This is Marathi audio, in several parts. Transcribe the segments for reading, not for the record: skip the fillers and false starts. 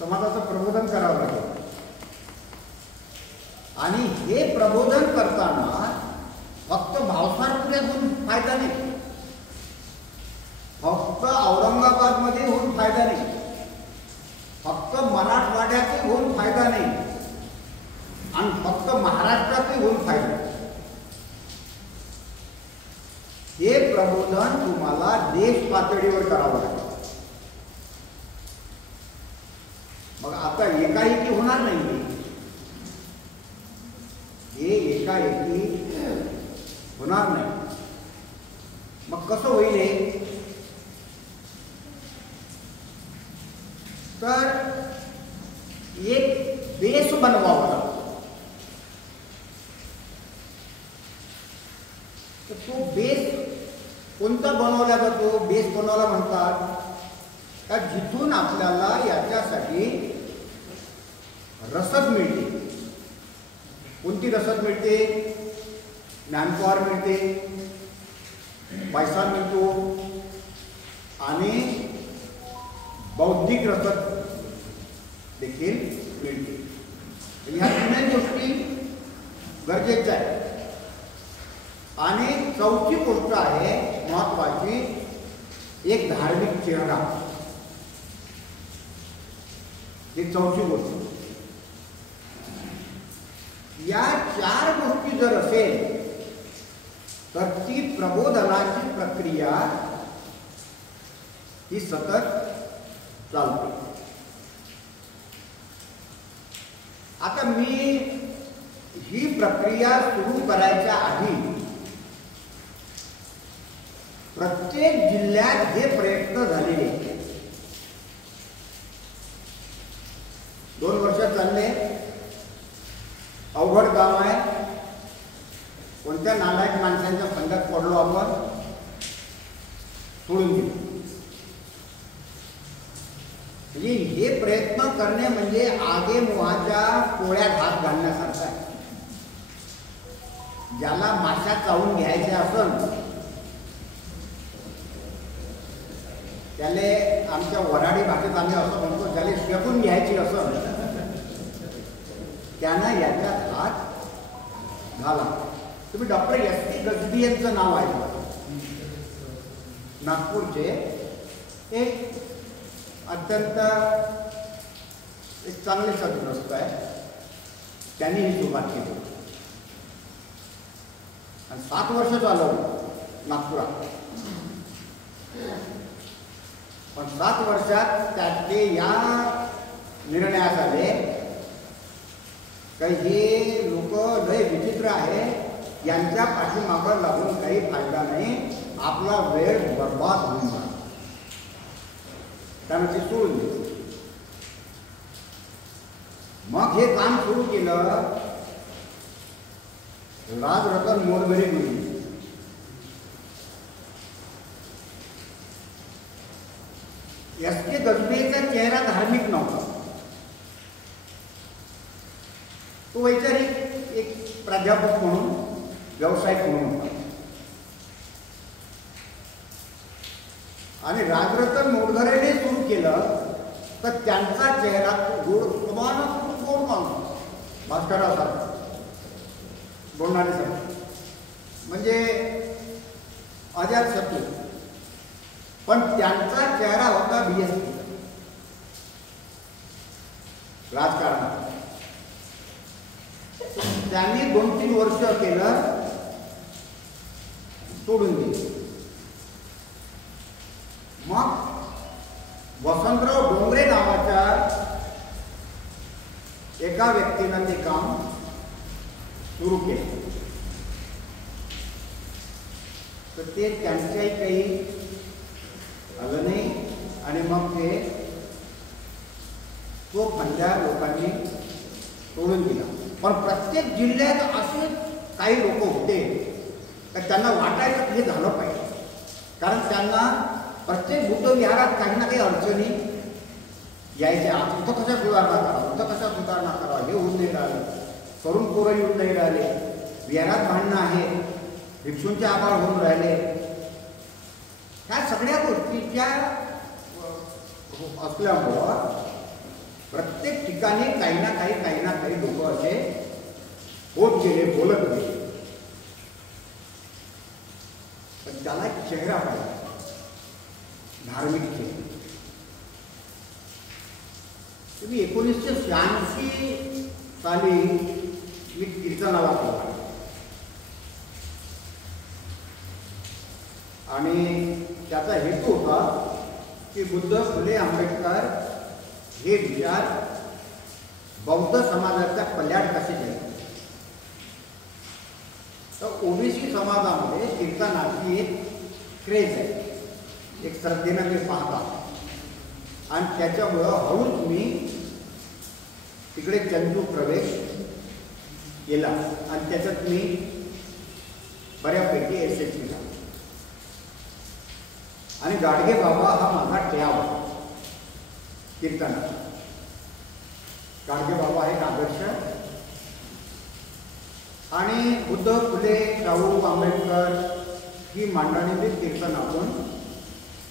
समाजाचं प्रबोधन करावं लागेल. आणि हे प्रबोधन करताना फक्त भावसारपुऱ्यात होऊन फायदा नाही, फक्त औरंगाबादमध्ये होऊन फायदा नाही, फक्त मराठवाड्यातही होऊन फायदा नाही आणि फक्त महाराष्ट्रातही होऊन फायदा नाही. हे प्रबोधन तुम्हाला देश पातळीवर करावं लागेल. मग आता एकाएकी होणार नाही, हे एकाएकी होणार नाही. मग कसं होईल हे? तर एक बेस बनवावा लागतो. तर तो बेस कोणता बनवला जातो? बेस बनवला म्हणतात का जिथून आपल्याला याच्यासाठी रसद मिळते. कोणती रसद मिळते? मॅनपॉवर मिळते, पैसा मिळतो आणि बौद्धिक रसद देखील मिळते. ह्या तीन गोष्टी गरजेच्या आहेत. आणि चौथी गोष्ट आहे महत्वाची, एक धार्मिक चेहरा. ही चौथी गोष्ट. या चार गोष्टी जर असेल तर ती प्रबोधनाची प्रक्रिया ही सतत चालते. आता मी ही प्रक्रिया सुरू करायच्या आधी प्रत्येक जिल्ह्यात हे प्रयत्न झालेले 2 वर्ष चालले. अवघड काम आहे. कोणत्या नालायक माणसांच्या फंदात पडलो आपण, सोडून दिलो. म्हणजे हे प्रयत्न करणे म्हणजे आगे मोहाच्या पोळ्यात हात घालण्यासारखा आहे. ज्याला माशा चावून घ्यायच्या असेल त्याले, आमच्या वराडी भाषेत आम्ही असं म्हणतो, ज्याला शेकून घ्यायची असेल त्यांना याच्यात हात घाला. तुम्ही डॉक्टर एस टी गजबी यांचं नाव आहे, नागपूरचे. एक अत्यंत एक चांगले सद्ग्रस्त आहे. त्यांनी ही सुरुवात केली आणि 7 वर्ष चालवलं नागपुरात. पण 7 वर्षात त्याचे या निर्णयात आले काही हे लोक लय विचित्र आहे, यांच्या पाठीमागं लागून काही फायदा नाही, आपला वेळ बर्बाद होऊन जातो. त्यानं ते सोडून दिलं. मग हे काम सुरू केलं राजरतन मोरघरे म्हणून. एस के गजबेचा चेहरा धार्मिक नव्हता. तो वैचारिक एक प्राध्यापक म्हणून, व्यावसायिक म्हणून होता. आणि राजरतन मोरघरेने सुरू केलं तर त्यांचा चेहरा गोड माणूस, भास्कररावसारखा बोलणारे सारखा, म्हणजे अजात शत्रू. पण त्यांचा चेहरा होता बीएसपी राजकारणात. त्यांनी 2-3 वर्ष केलं, सोडून दिले. मग वसंतराव डोंगरे नावाच्या एका व्यक्तीनं ते काम सुरू केलं. तर ते त्यांच्याही काही आलं नाही आणि मग ते तो फंद्या लोकांनी सोडून दिला. पण प्रत्येक जिल्ह्यात असे काही लोक होते तर त्यांना वाटायचं हे झालं पाहिजे, कारण त्यांना प्रत्येक बुद्धविहारात काही ना काही अडचणी यायच्या. इथं कशा सुधारणा करावं, इथं कशा सुधारणा करावं हे होऊन नाही राहिलं. तरुण पोरं येऊन नाही राहिले, विहारात भांडणं आहे, भिक्षूंचे आभार होऊन राहिले. ह्या सगळ्या गोष्टीच्या असल्यामुळं प्रत्येक ठिकाणी काही ना काही लोक असे होत गेले, बोलत गेले. पण त्याला एक चेहरा पाहिजे, धार्मिक चेहरा. तुम्ही 1986 साली मी कीर्तनाला गेला आणि त्याचा हेतू होता की बुद्ध, फुले, आंबेडकर हे विचार बौद्ध समाजाच्या कल्याण कसे जाईल. तर ओबीसी समाजामध्ये कीर्तनाची एक क्रेज आहे, एक श्रद्धेनं मी पाहता. आणि त्याच्यामुळं हळूच मी तिकडे चंदू प्रवेश केला आणि त्याच्यात मी बऱ्यापैकी यशस्वी केला. आणि गाडगे बाबा हा माझा ट्याव कीर्तनाचा. गाडगे बाबा एक आदर्श आणि बुद्ध, फुले, शाहू, आंबेडकर ही मांडणी मी कीर्तनातून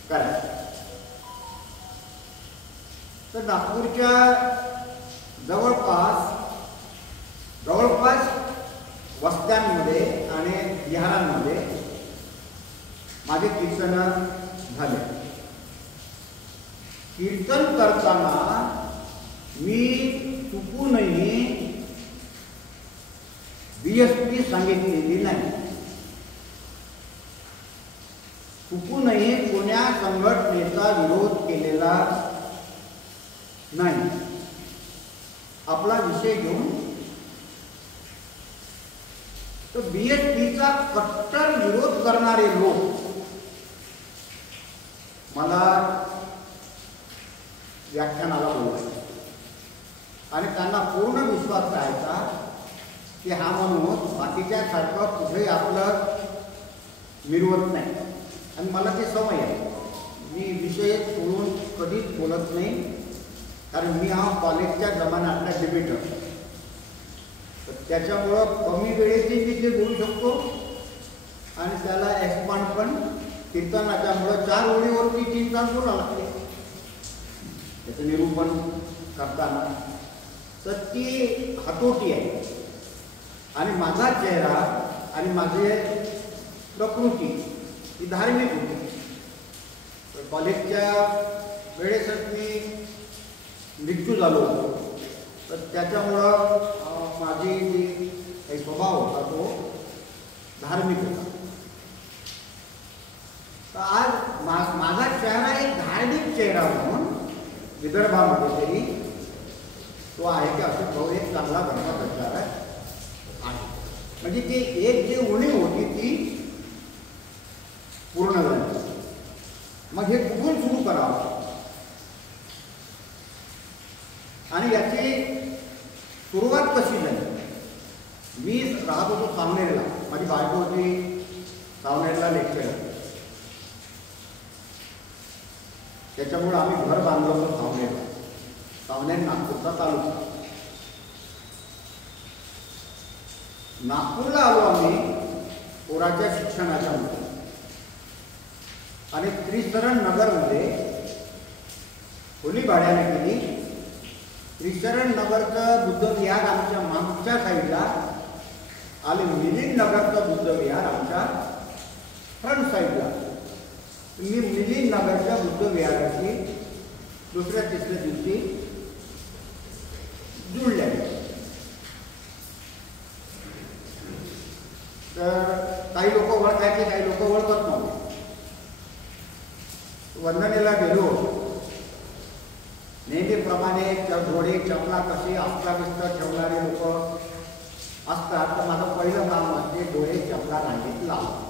करायचं. तर नागपूरच्या जवळपास वस्त्यांमध्ये आणि विहारांमध्ये माझे कीर्तन झाले. कीर्तन करताना मी चुकूनही BSP सांगितलेली नाही, चुकूनही कोण्या संघटनेचा विरोध केलेला नाही. आपला विषय घेऊन तर BSPचा कट्टर विरोध करणारे लोक मला व्याख्यानाला बोलवायचे आणि त्यांना पूर्ण विश्वास राहायचा की हा माणूस बाकीच्या सारखं कुठेही आपलं मिरवत नाही. आणि मला ते सवय आहे, मी विषय सोडून कधीच बोलत नाही, कारण मी हा कॉलेजच्या जमान्यातला डिबेटर. तर त्याच्यामुळं कमी वेळेतही मी ते बोलू शकतो आणि त्याला एक्सपांड पण कीर्तनाच्यामुळं 4 ओळीवरती 3 तास बोलावं लागते त्याचं निरूपण करताना. तर ती हतोटी आहे. आणि माझा चेहरा आणि माझे प्रकृती ही धार्मिक होती. तर कॉलेजच्या वेळेसच मी भिक्षू झालो होतो. तर त्याच्यामुळं माझी जी काही स्वभाव होता तो धार्मिक होता. तर आज माझा चेहरा एक धार्मिक चेहरा म्हणून विदर्भामध्ये तरी तो आहे की असं भाऊ एक चांगला धर्माचा विचार आहे. म्हणजे ती एक जी उणीव होती ती पूर्ण झाली. मग हे कुठून सुरू करावं आणि याची सुरुवात कशी झाली. मी राहत होतो सावनेरला, माझी बायको होती सावनेरला लेक्चर. त्याच्यामुळं आम्ही घर बांधलं होतं सावनेरला. सावनेर नागपूरचा तालुका. नागपूरला आलो आम्ही पोराच्या शिक्षणाच्या मध्ये आणि त्रिशरण नगरमध्ये खोली भाड्याने केली. त्रिशरण नगरचं बुद्ध विहार आमच्या मागच्या साईडला आणि मिलिंद नगरचं बुद्ध विहार आमच्या फ्रंट साईडला. मी मिलिंद नगरच्या बुद्ध विहाराची दुसऱ्या तिसऱ्या दिवशी जुळल्या. तर काही लोक ओळखायचे, काही लोक ओळखत नव्हते. वंदनेला गेलो. नेहमीप्रमाणे घोडे चपला कशी अस्ताव्यस्त ठेवणारे लोक असतात. तर माझं पहिलं काम असते घोडे चपला रांगेत लावणं.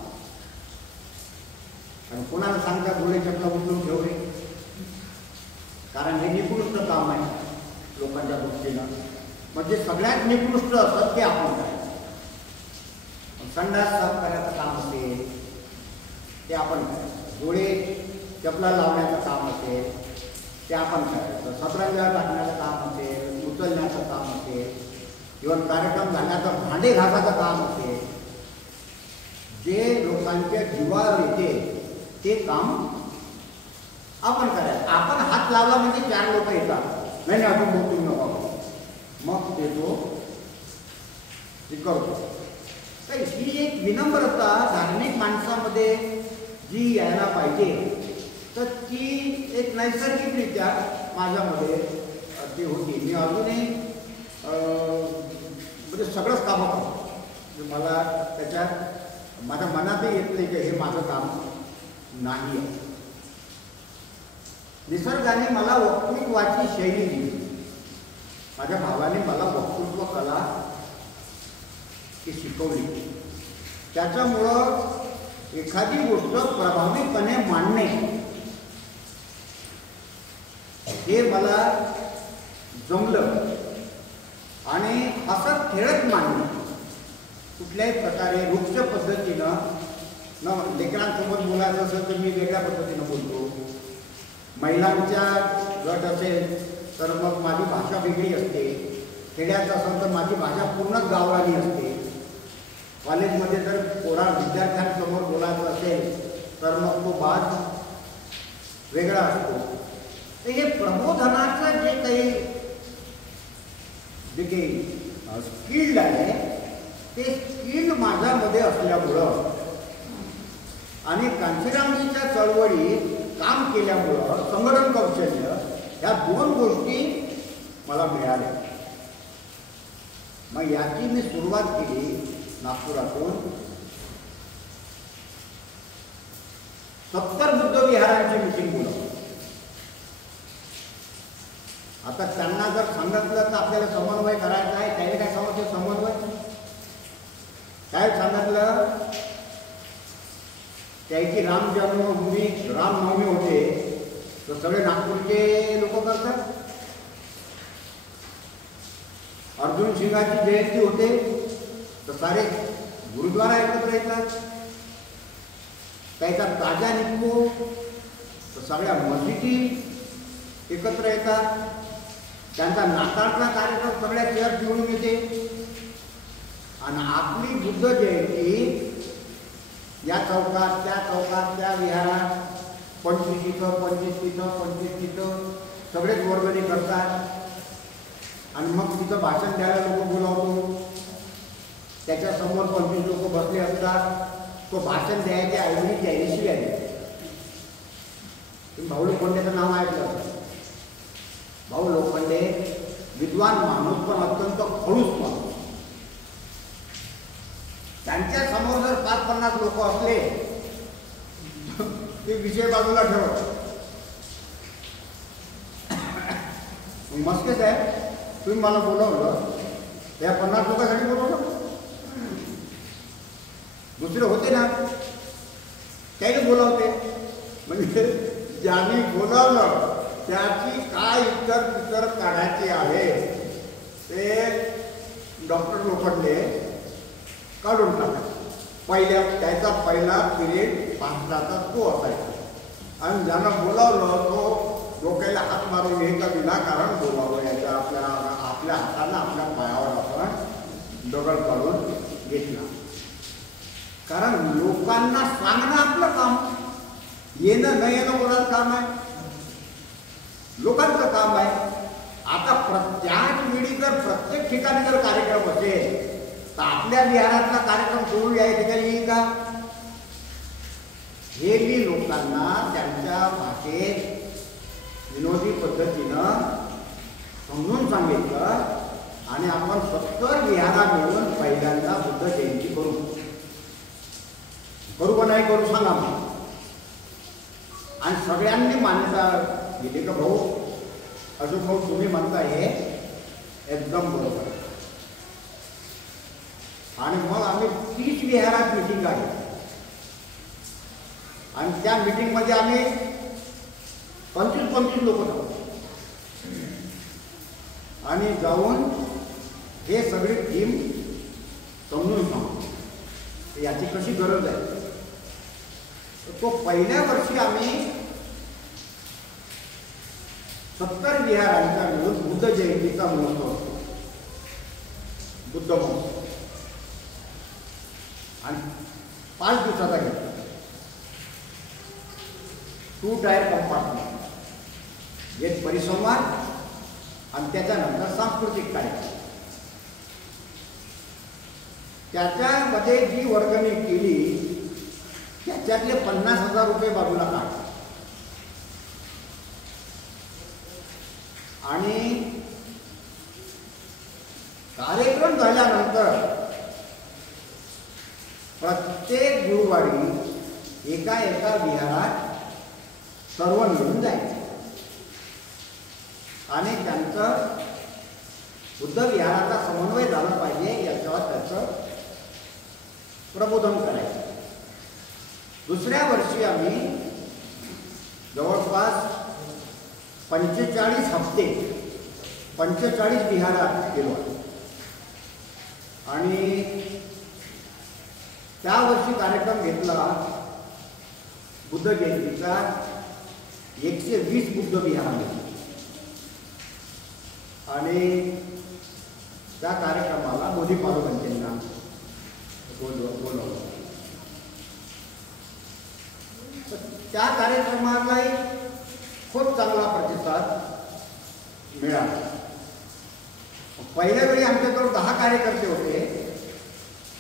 आणि कोणाला सांगतात घोडे चपला उचलून ठेवले, कारण हे निकृष्ट काम आहे लोकांच्या दृष्टीनं. म्हणजे सगळ्यात निकृष्ट असत ते आपण करायचं. संडास साफ करायचं काम असेल ते आपण करायचं, घोडे चपला लावण्याचं काम असेल ते आपण करायचं, सतरंजा टाकण्याचं काम असेल, उचलण्याचं काम असेल, किंवा कार्यक्रम झाल्याचं भांडे घासाचं काम असेल, जे लोकांच्या जीवावर येते ते काम आपण करायचं. आपण हात लावला म्हणजे 4 लोक येतात. नाही अजून बोलतो नको, मग ते तो करतो. तर ही एक विनम्रता धार्मिक माणसामध्ये जी यायला पाहिजे, तर ती एक नैसर्गिकरित्या माझ्यामध्ये ती होती. मी अजूनही म्हणजे सगळंच कामं करतो. मला त्याच्यात माझ्या मनातही येत नाही की हे माझं काम नाही आहे. निसर्गाने मला वक्तृत्वाची शैली दिली. माझ्या भावाने मला वक्तृत्व कला ती शिकवली. त्याच्यामुळं एखादी गोष्ट प्रभावीपणे मांडणे हे मला जमलं. आणि हसत खेळत मांडणे, कुठल्याही प्रकारे वृक्ष पद्धतीनं न लेकरांसोबत बोलायचं असेल तर मी वेगळ्या पद्धतीनं बोलतो. महिलांच्या गट असेल तर मग माझी भाषा वेगळी असते. खेड्याचं असेल तर माझी भाषा पूर्णच गावरानी असते. कॉलेजमध्ये जर कोणा विद्यार्थ्यांसमोर बोलायचं असेल तर मग तो बाज वेगळा असतो. तर हे प्रबोधनाचं जे काही स्किल्ड आहे ते स्किल्ड माझ्यामध्ये असल्यामुळं आणि कांचीरामजीच्या चळवळीत काम केल्यामुळं संघटन कौशल्य ह्या दोन गोष्टी मला मिळाल्या. मग याची मी सुरुवात केली नागपुरातून. 70 बुद्ध विहारांची मीटिंग बोलवली. आता त्यांना जर सांगितलं तर आपल्याला समन्वय करायचा आहे, त्याने काय समजते समन्वय काय सांगितलं. त्याची राम जन्मभूमी रामनवमी होते तर सगळे नागपूरचे लोक करतात. अर्जुन सिंगाची जयंती होते तर सारे गुरुद्वारा एकत्र येतात. त्याचा ताजा निघतो तर सगळ्या मशिदी एकत्र येतात. त्यांचा नाताळचा कार्यक्रम सगळ्या चर्च मिळून येते. आणि आपली बुद्ध जयंती या चौकात त्या चौकात त्या विहारात 25 तिथं 25 तिथं 25 तिथं सगळेच वर्गणी करतात. आणि मग तिथं भाषण द्यायला लोक बोलावतो. त्याच्यासमोर 25 लोक बसले असतात. तो भाषण द्यायच्या ऐवजी त्याविषयी आले. तुम्ही भाऊ लोखंडेचं नाव ऐकलं. भाऊ लोखंडे विद्वान माणूस पण अत्यंत खडूस माणूस. त्यांच्या समोर जर 5-50 लोक असले ते विषय बाजूला ठेवत. मस्केच आहे, तुम्ही मला बोलावलं त्या 50 लोकांसाठी बोलवलं. दुसरे होते ना त्याने बोलावते. म्हणजे ज्यांनी बोलावलं त्याची काय इतर काढायची आहे ते डॉक्टर लोखंडे काढून टाकले. त्याचा पहिला पिरियड भाषणाचा तो असायचा. आणि ज्यांना बोलावलं तो डोक्याला हात मारून हे का विनाकारण बोलावं. याच्या आपल्या हातानं आपल्या पायावर आपण दगड काढून घेतला. कारण लोकांना सांगणं आपलं काम, येणं न येणं कोणाचं काम आहे, लोकांचं काम आहे. आता त्याच वेळी जर प्रत्येक ठिकाणी जर कार्यक्रम असेल तर आपल्या विहारातला कार्यक्रम सोडून या ठिकाणी येईल का. हे मी लोकांना त्यांच्या भाषेत विनोदी पद्धतीनं समजून सांगितलं. आणि आपण 70 विहारा मिळून पहिल्यांदा बुद्ध जयंती करू का नाही करू सांगा मला. आणि सगळ्यांनी मान्यता दिली का भाऊ अजून भाऊ तुम्ही म्हणता हे एकदम बरोबर. आणि मग आम्ही 30 विहारात मिटिंग काढली. आणि त्या मिटिंगमध्ये आम्ही 25 लोक जाऊ. आणि जाऊन हे सगळी टीम समजून सांगतो याची कशी गरज आहे. तो पहिल्या वर्षी आम्ही 70 विहारांचा मिळून बुद्ध जयंतीचा महोत्सव असतो. बुद्ध महोत्सव आणि 5 दिवसाचा घेतला. 2 टायर कंपार्टमेंट, एक परिसंवाद आणि त्याच्यानंतर सांस्कृतिक कार्यक्रम. त्याच्यामध्ये जी वर्गणी केली त्याच्यातले 50,000 रुपये बाजूला काढ आणि कार्यक्रम झाल्यानंतर प्रत्येक गुरुवारी एका एका विहारात सर्व मिळून जायचे आणि त्यांचं बुद्ध विहाराचा समन्वय झाला पाहिजे याच्यावर त्याचं प्रबोधन करायचं. दुसऱ्या वर्षी आम्ही जवळपास 45 हप्ते 45 विहारात गेलो आणि त्या वर्षी कार्यक्रम घेतला बुद्ध जयंतीचा 120 बुद्ध विहारामध्ये आणि त्या कार्यक्रमाला मोदी पालुगंजींना बोलवलं. त्या कार्यक्रमालाही खूप चांगला प्रतिसाद मिळाला. पहिल्या वेळी आमच्याजवळ 10 कार्यकर्ते होते.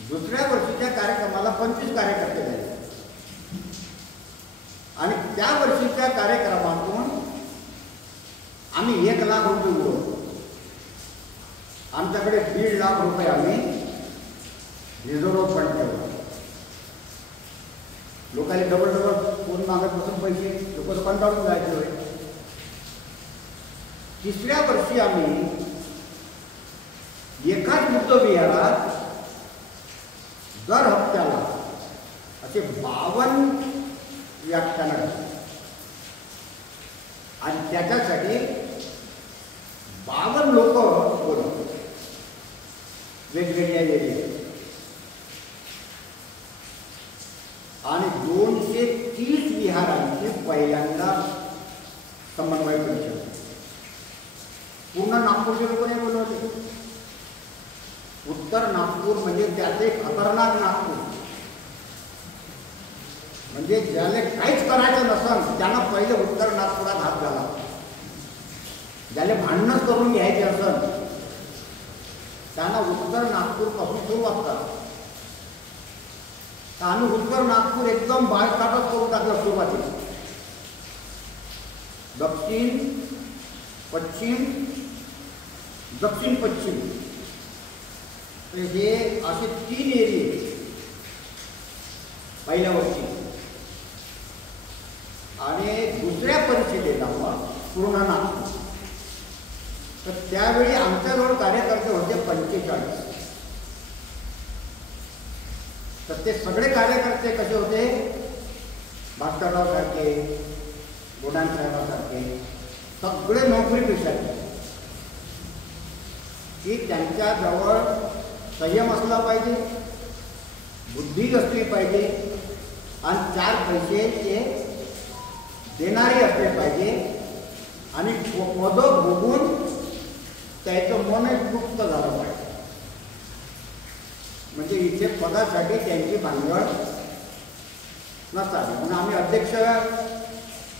दुसऱ्या वर्षीच्या कार्यक्रमाला 25 कार्यकर्ते झाले आणि त्या वर्षीच्या कार्यक्रमातून आम्ही 1 लाख रुपये उडवतो. आमच्याकडे 1.5 लाख रुपये आम्ही रिझर्व्ह फंड ठेवला. लोकांनी डबल कोण मागत बसून पैसे लोक कंटाळून जायचे होते. तिसऱ्या वर्षी आम्ही एकाच बुद्ध विहारात दर हप्त्याला असे 52 व्याख्यान आणि त्याच्यासाठी 52 लोक बोलवतो वेगवेगळ्या एरियात आणि 230 विहारांचे पहिल्यांदा समन्वय परिषद. पूर्ण नागपूरचे लोक नाही बोलवले. उत्तर नागपूर म्हणजे त्याचे खतरनाक नागपूर म्हणजे ज्याला काहीच करायचं नसन त्यांना पहिले उत्तर नागपुरात हात घाला. ज्याला भांडणच करून घ्यायचे असन त्यांना उत्तर नागपूर पासून सुरुवात करा. आम्ही उत्तर नागपूर एकदम बाळकाटच करून टाकलं सुरुवातीला. दक्षिण पश्चिम दक्षिण पश्चिम हे असे 3 एरिये पहिल्या वर्षी आणि दुसऱ्या परिषदेला मग पूर्ण नागपूर. तर त्यावेळी आमच्याजवळ कार्यकर्ते होते 45. तर ते सगळे कार्यकर्ते कसे होते भास्करराव सारखे बोडान साहेबांसारखे सगळे नोकरीपेशाचे की त्यांच्याजवळ संयम असला पाहिजे, बुद्धी असली पाहिजे आणि 4 पैसे ते देणारे असले पाहिजे आणि पद भोगून त्याचं मन तृप्त झालं पाहिजे. म्हणजे इथे पदासाठी त्यांची भांडवल नसावी. म्हणून आम्ही अध्यक्ष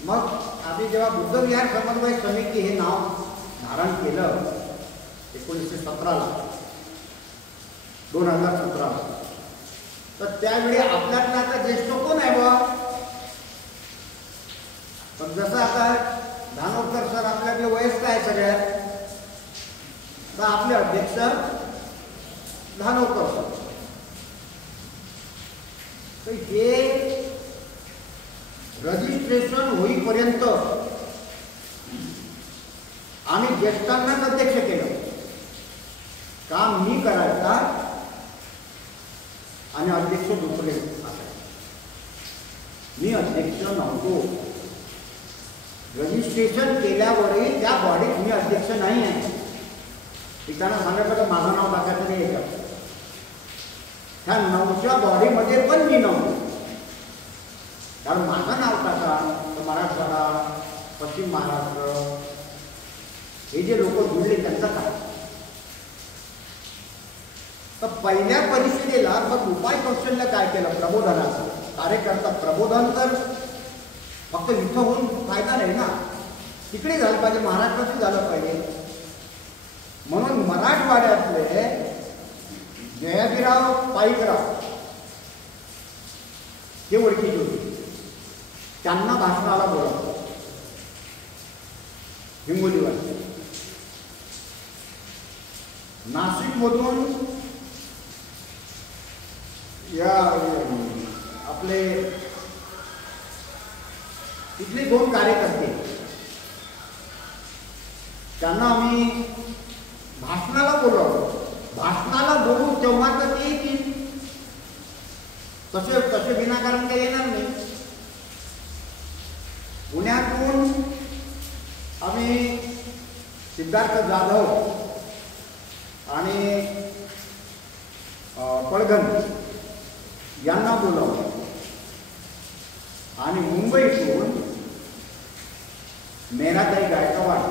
मग आम्ही जेव्हा बुद्ध विहार समन्वय समिती हे नाव धारण केलं 1917ला 2017 तर त्यावेळी आपल्याकडे आता ज्येष्ठ कोण आहे बा. पण जसं आता धानोरकर सर आपल्याकडे वयस्क आहे सगळ्यात तर आपले अध्यक्ष धानोरकर सर. तर हे रजिस्ट्रेशन होईपर्यंत आम्ही ज्येष्ठांनाच अध्यक्ष केलं. काम मी करायचा आणि अध्यक्ष दुसरे असायचे. मी अध्यक्ष नव्हतो. रजिस्ट्रेशन केल्यावरही त्या बॉडीत मी अध्यक्ष नाही आहे. त्यांना सांगायचं तर माझं नाव टाकायचं नाही याच्यात. ह्या 9च्या बॉडीमध्ये पण मी नव्हतो. कारण माझं नाव टाका तर मराठवाडा पश्चिम महाराष्ट्र हे जे लोक जुळले त्यांचं काय. तर पहिल्या परिषदेला मग उपाय कौशल्य काय केलं प्रबोधनाचं. कार्यकर्ता प्रबोधन तर फक्त इथं होऊन फायदा नाही ना, तिकडे झालं पाहिजे, महाराष्ट्रातही झालं पाहिजे. म्हणून मराठवाड्यातले जयाजीराव पाईकराव हे ओळखीचे होते. त्यांना भाषणाला बोलावलं हिंगोलीवर. नाशिकमधून या आपले इथले 2 कार्यकर्ते, त्यांना आम्ही भाषणाला बोलवलं. भाषणाला बोलून तेव्हा तर ते येतील, तसे विनाकारण काही येणार नाही. पुण्यातून आम्ही सिद्धार्थ जाधव आणि पळघन यांना बोलावलं आणि मुंबईतून मेराताई गायकवाड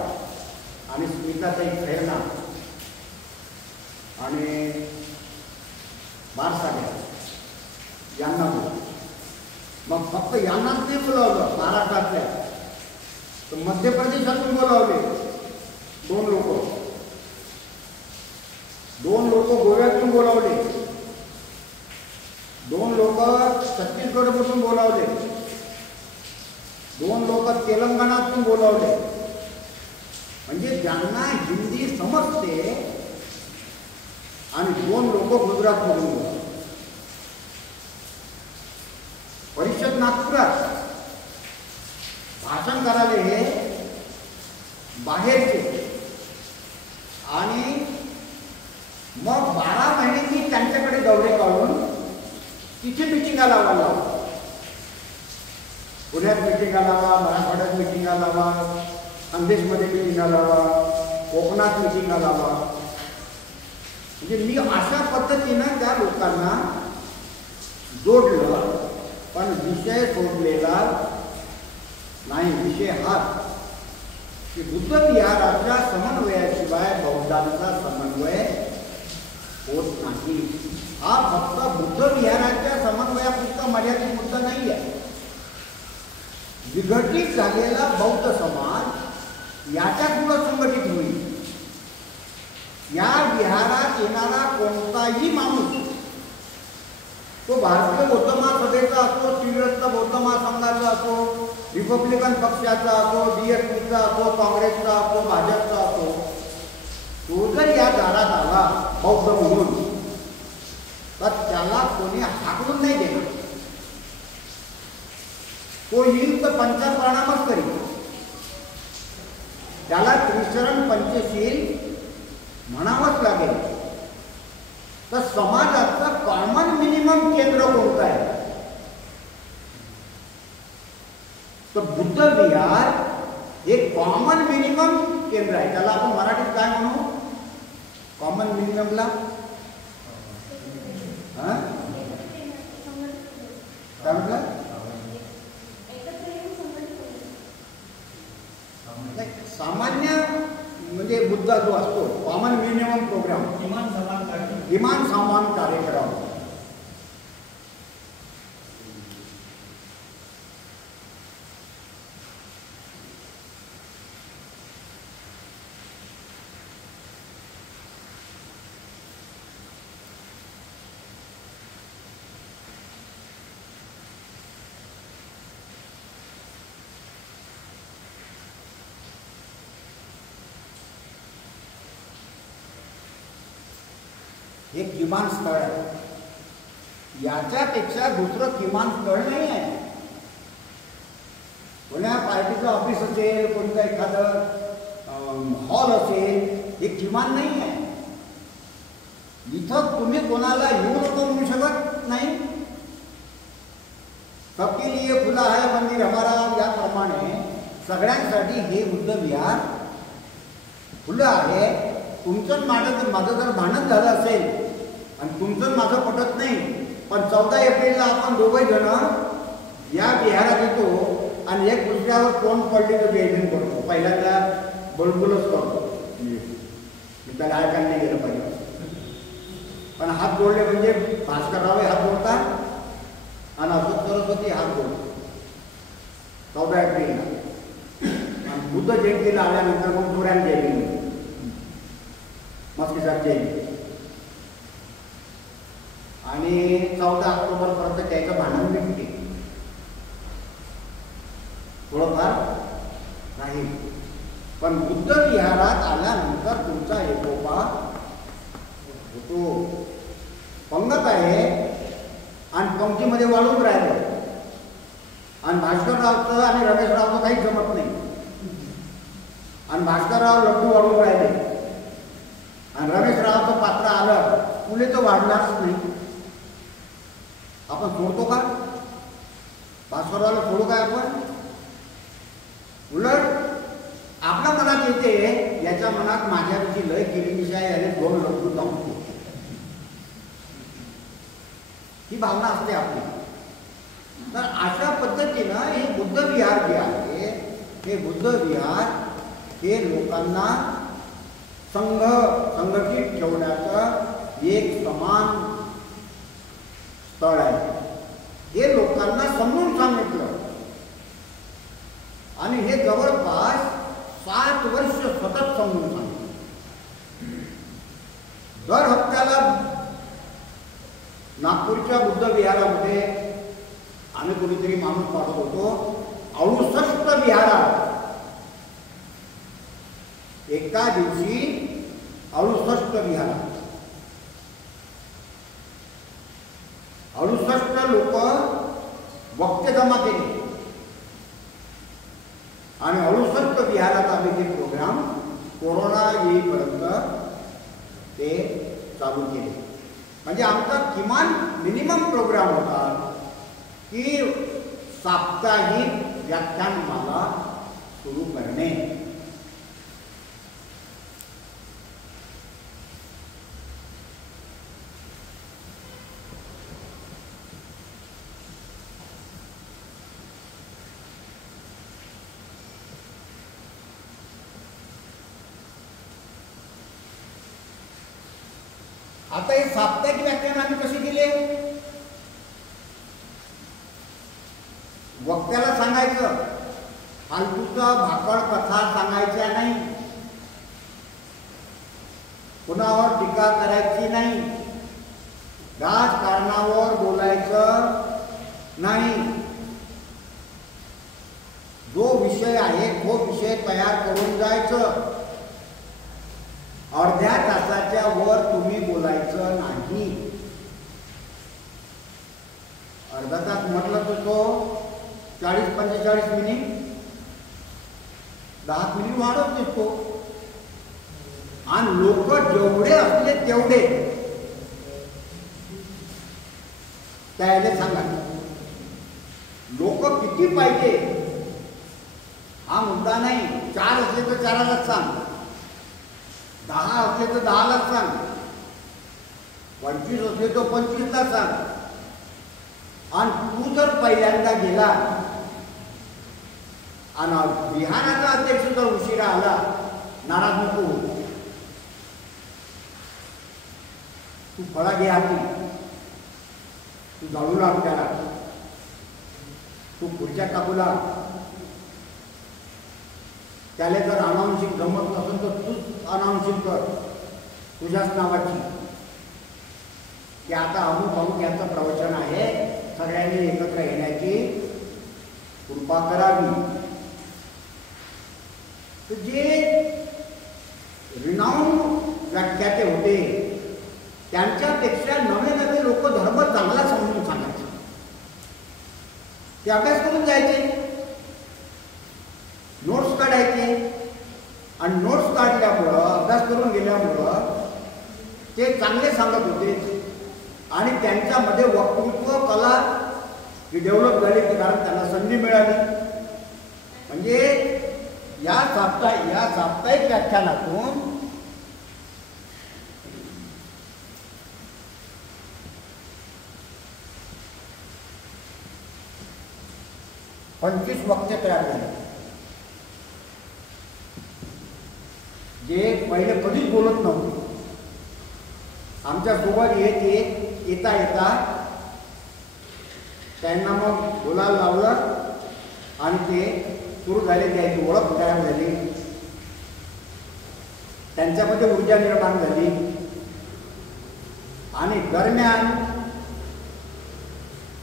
आणि स्मिताताई खैरना आणि बारसागर यांना बोलावलं. मग फक्त यांनाच नाही बोलावलं महाराष्ट्रातल्या, तर मध्य प्रदेशातून बोलावले 2 लोक, 2 लोक गोव्यातून बोलावले, 2 लोक छत्तीसगडमधून बोलावले, 2 लोक तेलंगणातून बोलावले. म्हणजे ज्यांना हिंदी समजते, आणि 2 लोक गुजरातमधून बोलावले. परिषद नागपुरात भाषण करायला हे बाहेरचे, आणि मग 12 महिने मी त्यांच्याकडे दौरे काढून तिथे मिटिंगा लावायला लावा. पुण्यात मिटिंगा लावा, मराठवाड्यात मिटिंगा लावा, खानदेशमध्ये मिटिंगा लावा, कोकणात मिटिंगा लावा. म्हणजे मी अशा पद्धतीनं त्या लोकांना जोडलं, पण विषय सोडलेला नाही. विषय हाच की बुद्ध विहाराच्या समन्वयाशिवाय बौद्धांचा समन्वय होत नाही. हा फक्त बुद्ध विहाराच्या समन्वयापुरता मर्यादित मुद्दा नाही आहे. विघटित झालेला बौद्ध समाज याच्यापुढे संघटित होईल. या विहारात येणारा कोणताही माणूस, तो भारतीय बौद्ध महासभेचा असो, त्रिरत्न बौद्ध महासंघाचा असो, रिपब्लिकन पक्षाचा असो, BSPचा असो, काँग्रेसचा असो, भाजपचा असो, तो जर या दारात आला बौद्ध म्हणून, तर त्याला कोणी हाकलून नाही देणार. तो येईल तर पंचप्रणामच करील. त्याला त्रिशरण पंचशील म्हणावंच लागेल. तर समाजाचं कॉमन मिनिमम केंद्र कोणतं आहे? तर बुद्ध विहार हे कॉमन मिनिमम केंद्र आहे. त्याला आपण मराठीत काय म्हणू? कॉमन मिनिममला काय म्हटलं? सामान्य म्हणजे मुद्दा जो असतो, कॉमन मिनिमम प्रोग्राम, किमान समान कार्यक्रम. हे किमान स्थळ आहे. याच्यापेक्षा दुसरं किमान स्थळ नाही आहे. कोणत्या पार्टीचं ऑफिस असेल, कोणतं एखादं हॉल असेल, हे किमान नाही आहे. इथं तुम्ही कोणाला येऊ नको म्हणू शकत नाही. सबके लिए खुला है मंदिर हमारा, याप्रमाणे सगळ्यांसाठी हे बुद्ध विहार खुलं आहे. तुमचं माझं जर भांडण झालं असेल आणि तुमचं माझं पटत नाही, पण 14 एप्रिलला आपण 2 जण या विहारात येतो आणि एक दुसऱ्यावर तोंड पडले तर जयजन करतो. पहिल्यांदा बोलबुलच करतो, त्याला ऐकायला नाही गेलं पाहिजे. पण हात जोडले म्हणजे भास्करराव हात जोडतात आणि अशोक सरस्वती हात जोडतो 14 एप्रिलला. आणि बुद्ध जयंतीला आल्यानंतर मग पुराण जयंती. प्रतिसाद जयंती आणि 14 ऑक्टोबरपर्यंत त्याचं भांडण मिटते, थोडंफार राहील. पण बुद्ध विहारात आल्यानंतर तुमचा एकोपा होतो. पंगत आहे आणि पंक्तीमध्ये वाढून राहिलं आणि भास्कररावचं आणि रमेशरावचं काही जमत नाही आणि भास्करराव लड्डू वाढून राहिले आणि रमेशरावचं पात्र आलं पुढे तर वाढणारच नाही. आपण सोडतो का? भास्कररावला सोडू काय आपण? उलट आपल्या मनात येते याच्या मनात माझ्याविषयी लय किरीमिशा याने 2 लड्डू लावतो, ही भावना असते आपली. तर अशा पद्धतीनं हे बुद्ध विहार जे आहे, हे बुद्ध विहार हे लोकांना संघटित ठेवण्याचं एक समान स्थळ आहे. हे लोकांना समजून सांगितलं आणि हे जवळपास 7 वर्ष सतत समजून सांगितलं. दर हप्त्याला नागपूरच्या बुद्ध विहारामध्ये आम्ही कोणीतरी माणूस पाठवत होतो. 68 विहारात एका दिवशी 68 विहारात 68 लोक वक्ते जमा केले आणि 68 विहारात आम्ही ते प्रोग्राम कोरोना येईपर्यंत ते चालू केले. म्हणजे आमचा किमान मिनिमम प्रोग्राम होता की साप्ताहिक व्याख्यानमाला सुरू करणे. आता हे साप्ताहिक व्याख्यान आम्ही कसे केले? वक्त्याला सांगायचं फालतूचा भाकड कथा सांगायच्या नाही, कुणावर टीका करायची नाही, राजकारणावर बोलायचं नाही. जो विषय आहे तो विषय तयार करून जायचं. अर्ध्या तासाच्या वर तुम्ही बोलायचं नाही. अर्धा तास म्हटलं तर तो 40-45 मिनिट 10 मिनिट वाढत देतो. आणि लोक जेवढे असले तेवढे त्याला सांगा. लोक किती पाहिजे हा मुद्दा नाही. 4 असले तर 4लाच सांग, 10 असले तर 10लाच सांग, 25 असले तर 25ला सांग. आणि तू जर पहिल्यांदा गेला आणि विहाराचा अध्यक्ष जर उशिरा आला, नाराज नको हो. तू फळा घे हाती, तू जाळू लाग त्याला, तू खुर्च्या टाकू लाग. त्याला जर अनाउन्सिंग जमत नसेल तर तूच अनाउन्सिंग कर तुझ्याच नावाची की आता अमुक याचं प्रवचन आहे, सगळ्यांनी एकत्र येण्याची कृपा करावी. तर जे रिनाऊंड व्याख्याते होते त्यांच्यापेक्षा नवे लोक धर्म चांगला समजून सांगायचे. ते अभ्यास करून जायचे, नोट्स काढायचे आणि नोट्स काढल्यामुळं अभ्यास करून गेल्यामुळं ते चांगले सांगत होते. आणि त्यांच्यामध्ये वक्तृत्व कला ही डेव्हलप झाली कारण त्यांना संधी मिळाली. म्हणजे या साप्ताहिक व्याख्यानातून पंचवीस वक्ते तयार झाले जे पहिले कधीच बोलत नव्हते. आमच्या सोबत येता त्यांना मग बोलायला लावलं आणि ते सुरू झाले, त्याची ओळख तयार झाली. त्यांच्यामध्ये ऊर्जा निर्माण झाली आणि दरम्यान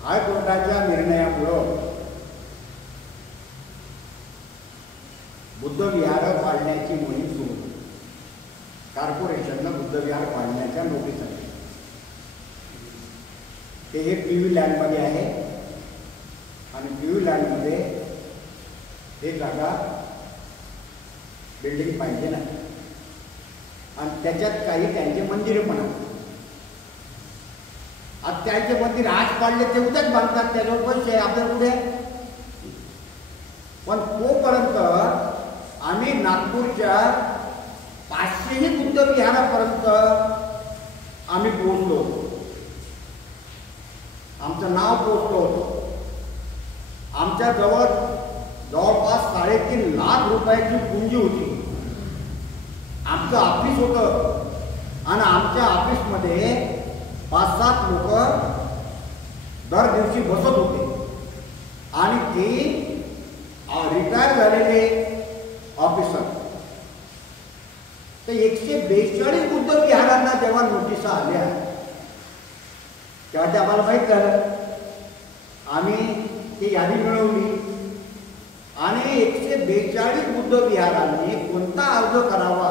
हायकोर्टाच्या निर्णयामुळं बुद्धविहार पाडण्याची मोहीम सुरू होती. कॉर्पोरेशननं बुद्धविहार पाडण्याच्या नोटीस आल्या. ते हे PV लँडमध्ये आहे आणि PV लँडमध्ये हे जागा बिल्डिंग पाहिजे नाही आणि त्याच्यात काही त्यांचे मंदिर पण आहेत. आज त्यांचे मंदिर आज पाडले ते उद्याच बांधतात, त्याच्यावर पैसे आपल्या पुढे. पण तोपर्यंत आम्ही नागपूरच्या 500ही बुद्धविहारापर्यंत आम्ही पोहोचलो होतो. आमचं नाव पोहोचलो होतो. आमच्या जवळपास 3.5 लाख रुपयाची पुंजी होती. आमचं ऑफिस होतं आणि आमच्या ऑफिसमध्ये 5-7 लोक दर दिवशी बसत होते आणि ती रिटायर झालेले ऑफिसर. तर 142 बुद्धविहारांना जेव्हा नोटिसा आल्या तेव्हा ते आम्हाला माहीत झालं. आम्ही ती यादी मिळवली आणि 142 बुद्धविहारांनी कोणता अर्ज करावा,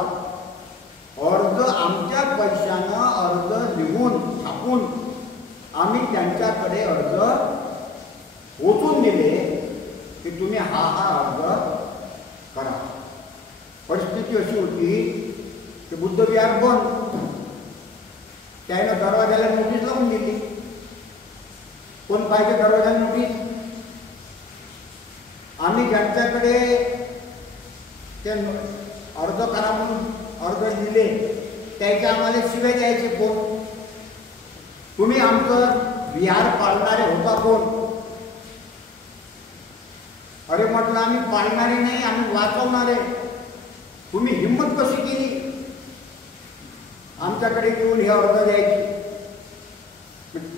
अर्ज आमच्या पैशानं अर्ज लिहून छापून आम्ही त्यांच्याकडे अर्ज पोचून दिले की तुम्ही हा अर्ज करा. परिस्थिती अशी होती की बुद्धविहार बंद. त्यानं दरवाजाला नोटीस लावून दिली. कोण पाहिजे दरवाजाला नोटीस? आम्ही ज्यांच्याकडे ते अर्ज करा म्हणून अर्ज लिहिले त्याचे आम्हाला शिवाय द्यायचे. कोण? तुम्ही आमचं विहार पाळणारे होता कोण? अरे म्हटलं आम्ही पाळणारे नाही, आम्ही वाचवणारे. तुम्ही हिंमत कशी केली आमच्याकडे येऊन हे अर्ज द्यायची?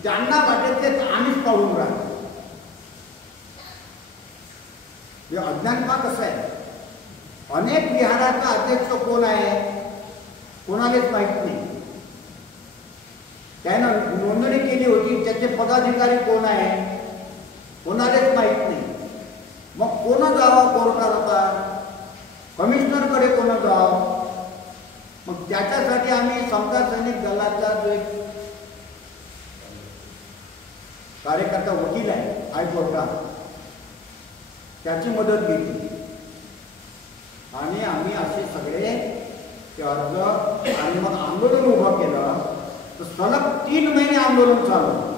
त्यांना वाटत ते आम्हीच पाळून राहतो. हे अज्ञान पहा कसं आहे. अनेक विहाराचा अध्यक्ष कोण आहे कोणालाच माहीत नाही. त्यानं नोंदणी केली होती, त्याचे पदाधिकारी कोण आहे कोणालाच माहीत नाही. मग कोण जावं कोर्टात? आता कमिशनरकडे कोण जावं? मग त्याच्यासाठी आम्ही समता सैनिक दलाचा जो एक कार्यकर्ता वकील आहे हायकोर्टात त्याची मदत घेतली आणि आम्ही असे सगळे ते अर्ज आणि मग आंदोलन उभं केलं. तर सलग 3 महिने आंदोलन चालवलं.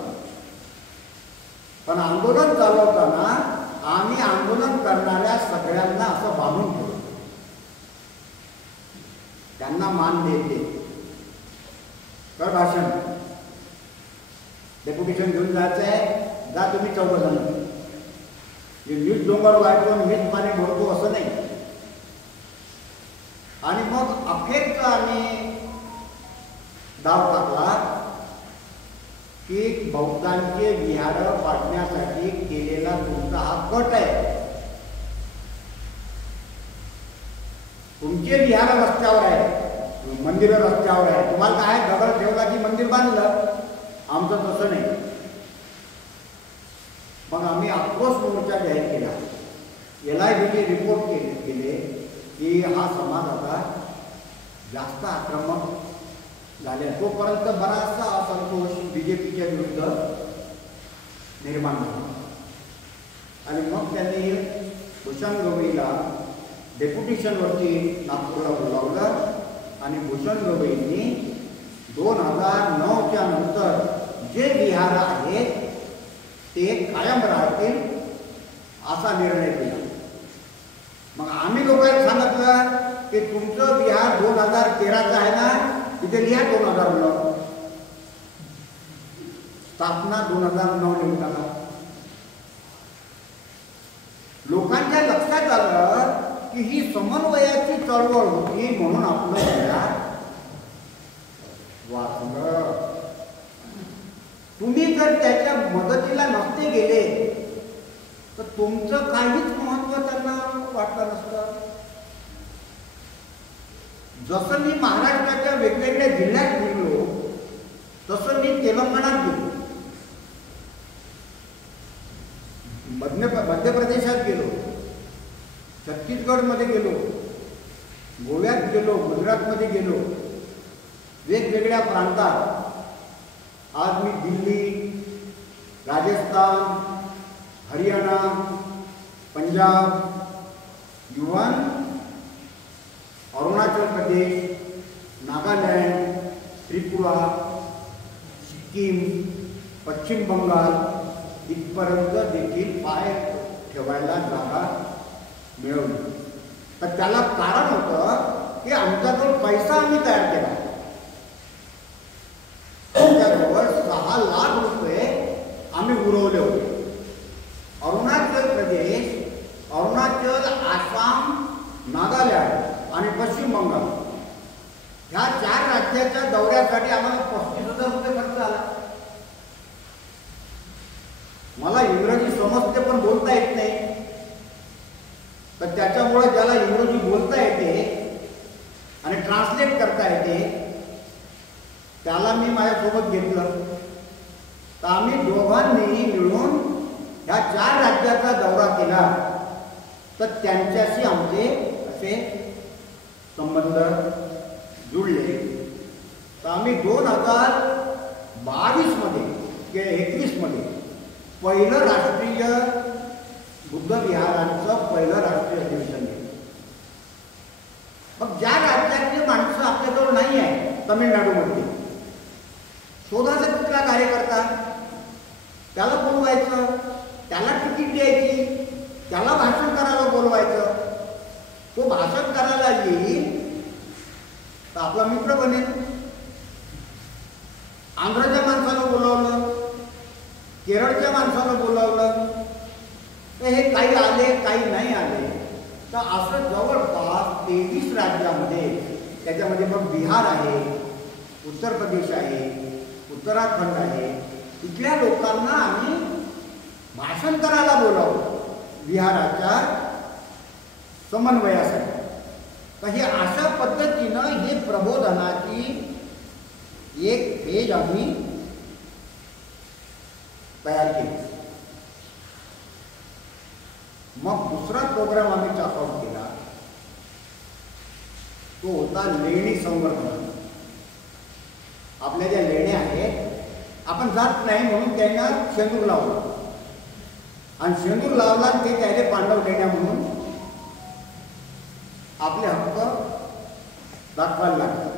पण आंदोलन चालवताना आम्ही आंदोलन करणाऱ्या सगळ्यांना असं बांधून ठेवलं. त्यांना मान देते कर भाषण. डेप्युटेशन घेऊन जायचं आहे, जा तुम्ही 14 जण. मीच डोंगर वाढतो मीच पाणी भरतो असं नाही. आणि मग अखेरचा आम्ही डाव टाकला की बौद्धांचे विहार पाडण्यासाठी केलेला तुमचा हा कट आहे. तुमचे विहार रस्त्यावर आहे, मंदिर रस्त्यावर आहे. तुम्हाला काय दगड ठेवला की मंदिर बांधलं? आमचं तसं नाही. मग आम्ही आक्रोश मोर्चा जाहीर केला. LIBने रिपोर्ट केले की हा समाज आता जास्त आक्रमक झाले. तोपर्यंत बराचसा असंतोष BJPच्या विरुद्ध निर्माण झाला आणि मग त्यांनी भूषण गवईला डेप्युटेशनवरती नागपूरला बोलावलं आणि भूषण गवईंनी 2009च्या नंतर जे विहार आहेत ते कायम राहतील असा निर्णय केला. मग आम्ही लोकांना सांगितलं की तुमचं विहार 2013चं आहे ना, तिथे लिहा 2009. स्थापना 2009 लिहून टाका. लोकांच्या लक्षात आलं की ही समन्वयाची चळवळ होती म्हणून आपलं विहार वाचलं. तुम्ही जर त्याच्या मदतीला नसते गेले तर तुमचं काहीच महत्व त्यांना वाटलं नसतं. जसं मी महाराष्ट्राच्या वेगवेगळ्या जिल्ह्यात फिरलो तसं मी तेलंगणात गेलो, मध्य प्रदेशात गेलो, छत्तीसगडमध्ये गेलो, गोव्यात गेलो, गुजरातमध्ये गेलो, वेगवेगळ्या प्रांतात। आज मी दिल्ली, राजस्थान, हरियाणा, पंजाब, इव्हन अरुणाचल प्रदेश, नागालँड, त्रिपुरा, सिक्कीम, पश्चिम बंगाल इथपर्यंत देखील पाय ठेवायला जागा मिळवली। तर त्याला कारण होतं की आमच्याजवळ पैसा आम्ही तयार केला। त्याच्याजवळ 6 लाख रुपये आम्ही उरवले होते। अरुणाचल प्रदेश, अरुणाचल, आसाम, नागालँड आणि पश्चिम बंगाल ह्या 4 राज्याच्या दौऱ्यासाठी आम्हाला 35,000 रुपये खर्च आला। मला इंग्रजी समजते पण बोलता येत नाही, तर त्याच्यामुळे ज्याला इंग्रजी बोलता येते आणि ट्रान्सलेट करता येते त्याला मी माझ्यासोबत घेतलं। तर आम्ही दोघांनी मिळून ह्या 4 राज्याचा दौरा केला। तर त्यांच्याशी आमचे असे संबंध जुळले। तर आम्ही 2022 मध्ये किंवा 21 मध्ये पहिलं राष्ट्रीय बुद्ध विहारांचं पहिलं राष्ट्रीय अधिवेशन घेतलं। मग ज्या राज्यातली माणसं आपल्याजवळ नाही आहे, तमिळनाडूमध्ये, शोधाचा कुठला कार्यकर्ता, त्याला बोलवायचं, त्याला तिकीट द्यायची, त्याला भाषण करायला बोलवायचं। तो भाषण करायला येईल तर आपला मित्र बनेल। आंध्रच्या माणसानं बोलावलं, केरळच्या माणसानं बोलावलं, तर हे काही आले काही नाही आले। तर असं जवळपास 23 राज्यामध्ये, त्याच्यामध्ये मग बिहार आहे, उत्तर प्रदेश आहे, उत्तराखंड आहे, इथल्या लोकांना आम्ही भाषण करायला बोलावलं विहाराच्या समन्वयासाठी। तर हे अशा पद्धतीनं हे प्रबोधनाची एक पेज आम्ही तयार केली। मग दुसरा प्रोग्राम आम्ही चाकआउट केला, तो होता लेणी संवर्धन। आपल्या ज्या लेण्या आहेत, आपण जात नाही म्हणून त्यांना शेंदूर लावला, आणि शेंदूर लावला ते त्याने पांडव लेण्या म्हणून आपले हक्क दाखवायला लागले।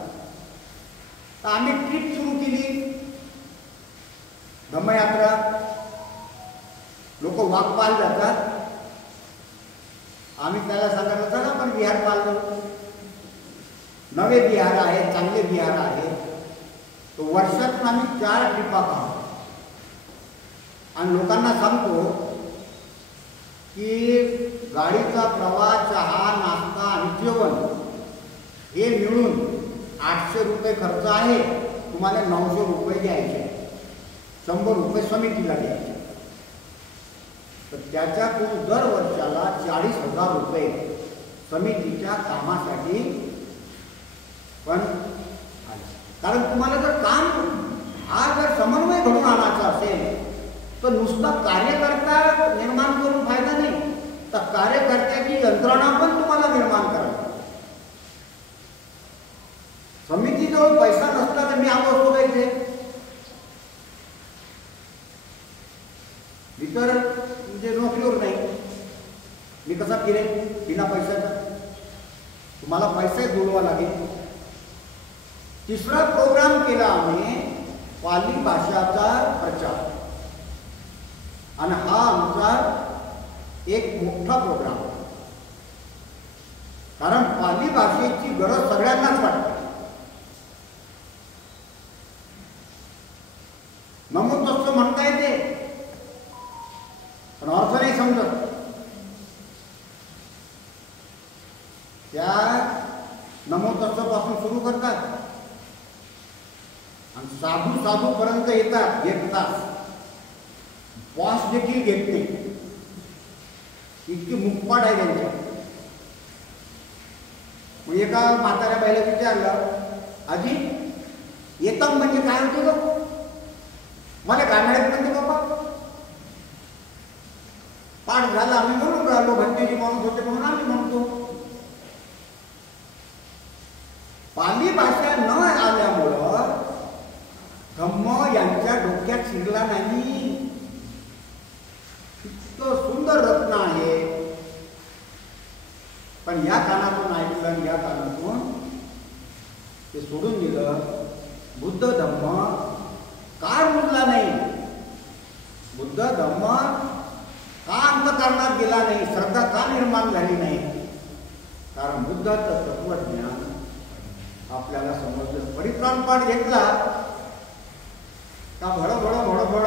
तर आम्ही ट्रिप सुरू केली, धम्मयात्रा। लोक वाघ पाहायला जातात, आम्ही त्याला सांगायला चला आपण विहार पाहिलं, नवे विहार आहेत, चांगले विहार आहेत। तो वर्षातून आम्ही 4 ट्रिपा पाहतो आणि लोकांना सांगतो की गाडीचा प्रवास, चहा, नाश्ता आणि जेवण हे मिळून 800 रुपये खर्च आहे, तुम्हाला 900 रुपये द्यायचे, 100 रुपये समितीला द्यायचे। तर त्याच्यातून दर वर्षाला 40,000 रुपये समितीच्या कामासाठी पण आले। कारण तुम्हाला जर काम हा जर समन्वय घडून आणायचा असेल तर नुसता कार्यकर्ता निर्माण करून फायदा नाही, तर कार्यकर्त्याची यंत्रणा पण तुम्हाला निर्माण करावी। समितीजवळ पैसा नसला तर मी आलो असतो का इथे? मी तर म्हणजे नोकरीवर नाही, मी कसा फिरेन बिना पैशाचा? तुम्हाला पैसा जुळवा लागेल। तिसरा प्रोग्राम केला आम्ही पाली भाषाचा प्रचार, आणि हा आमचा एक मोठा प्रोग्राम, कारण पाली भाषेची गरज सगळ्यांनाच वाटते। नमो तस्सं म्हणता येते पण अर्थ नाही समजत। त्या नमो तस्सं पासून सुरू करतात आणि साधू पर्यंत येतात, 1 तास बॉस देखील घेत नाही, इतकी मुखपाट आहे त्यांच्या। मग एका म्हाताऱ्या बाईला विचारलं, आजी येतम म्हणजे काय होते ग? मला काय माहित म्हणते बाबा. पाठ झाला आम्ही म्हणून राहिलो, भंतेजी म्हणत होते म्हणून आम्ही म्हणतो. पाली भाषा न आल्यामुळं धम्म यांच्या डोक्यात शिरला नाही. इतकं सुंदर रत्न आहे, पण या कानातून ऐकलं, या कानातून ते सोडून दिलं. बुद्ध धम्म का रुजला नाही? बुद्ध धम्म का अंतःकरणात गेला नाही? श्रद्धा का निर्माण झाली नाही? कारण बुद्धाचं तत्वज्ञान आपल्याला समजलं. परित्राण पाठ घेतला का भड भड भड भड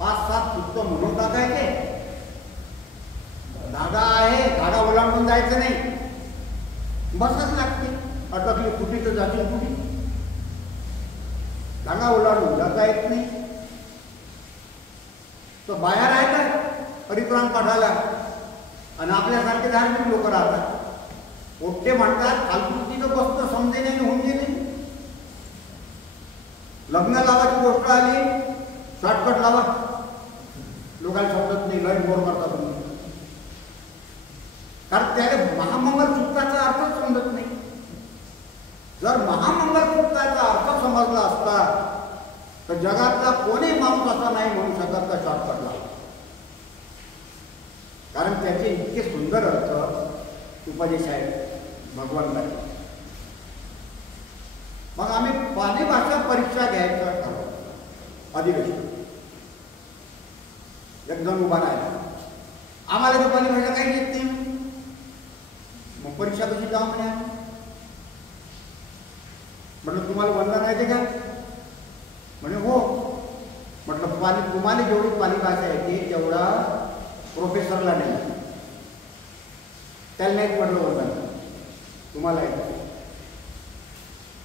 5-7 पुस्तक म्हणून टाकायचे. धागा आहे, धागा ओलांडून जायचं नाही, बसच लागते. अटकली कुठे तर जातील कुठे, धागा ओलांडून जाता येत नाही. तो बाहेर आहे का परित्राण पाठाला, आणि आपल्यासारखे धार्मिक लोक राहतात. पोट्टे म्हणतात फालतूतीचं बसतं समजे नाही, होऊन गेले. लग्न लावायची गोष्ट आली, शॉर्टकट लावा, लोकांना समजत नाही, लय बोर करतात तुम्ही. कारण त्याला महामंगल सूत्राचा अर्थ समजत नाही. जर महामंगल सूत्राचा अर्थ समजला असता तर जगातला कोणी माणूस असा नाही म्हणू शकत का शॉर्टकट लावा. कारण त्याचे इतके सुंदर अर्थ उपदेश आहेत भगवंताचे. मग आम्ही पाली भाषा परीक्षा घ्यायचं ठरवलं. अधिवेशन एक जण उभा राहिला, आम्हाला तर पाली भाषा काही येत नाही. मग परीक्षा कशी जाऊ म्हणे? म्हटलं तुम्हाला वंदन आहे ते का? म्हणे हो. म्हटलं तुम्हाला जेवढी पाली भाषा येते तेवढा प्रोफेसरला नाही, त्याला नाही म्हटलं वंदन, तुम्हाला येते.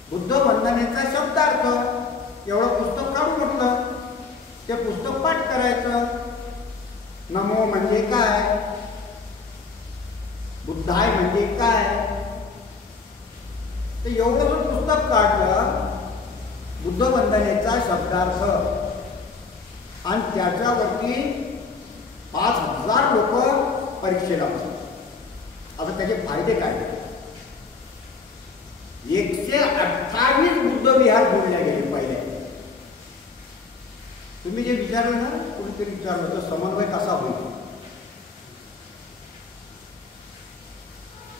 बुद्ध वंदनेचा शब्दार्थ एवढं पुस्तक काढून म्हटलं, ते पुस्तक पाठ करायचं. नमो म्हणजे काय, बुद्धाय म्हणजे काय, ते एवढं पुस्तक काढलं बुद्ध वंदनेचा शब्दार्थ, आणि त्याच्यावरती 5,000 लोक परीक्षेला बसतात. आता त्याचे फायदे काय? 128 बुद्ध विहार जोडल्या गेले पहिल्या. तुम्ही जे विचारलं ना, कुणीतरी विचारलं तर समन्वय कसा होईल,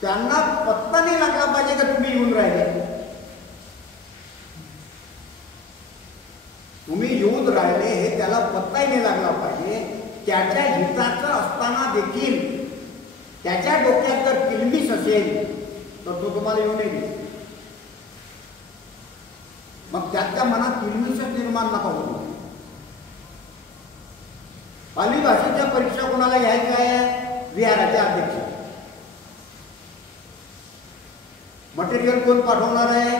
त्यांना पत्ता नाही लागला पाहिजे का तुम्ही येऊन राहिले. तुम्ही येऊन राहिले हे त्याला पत्ताही नाही लागला पाहिजे. त्याच्या हिताचं असताना देखील त्याच्या डोक्यात जर किलबिश असेल तर तो तुम्हाला येऊ नये. मग त्याच्या मनात किलबिशच निर्माण नका होऊ. पाली भाषेच्या परीक्षा कोणाला घ्यायच्या आहे? विहाराचे अध्यक्ष. मटेरियल कोण पाठवणार आहे?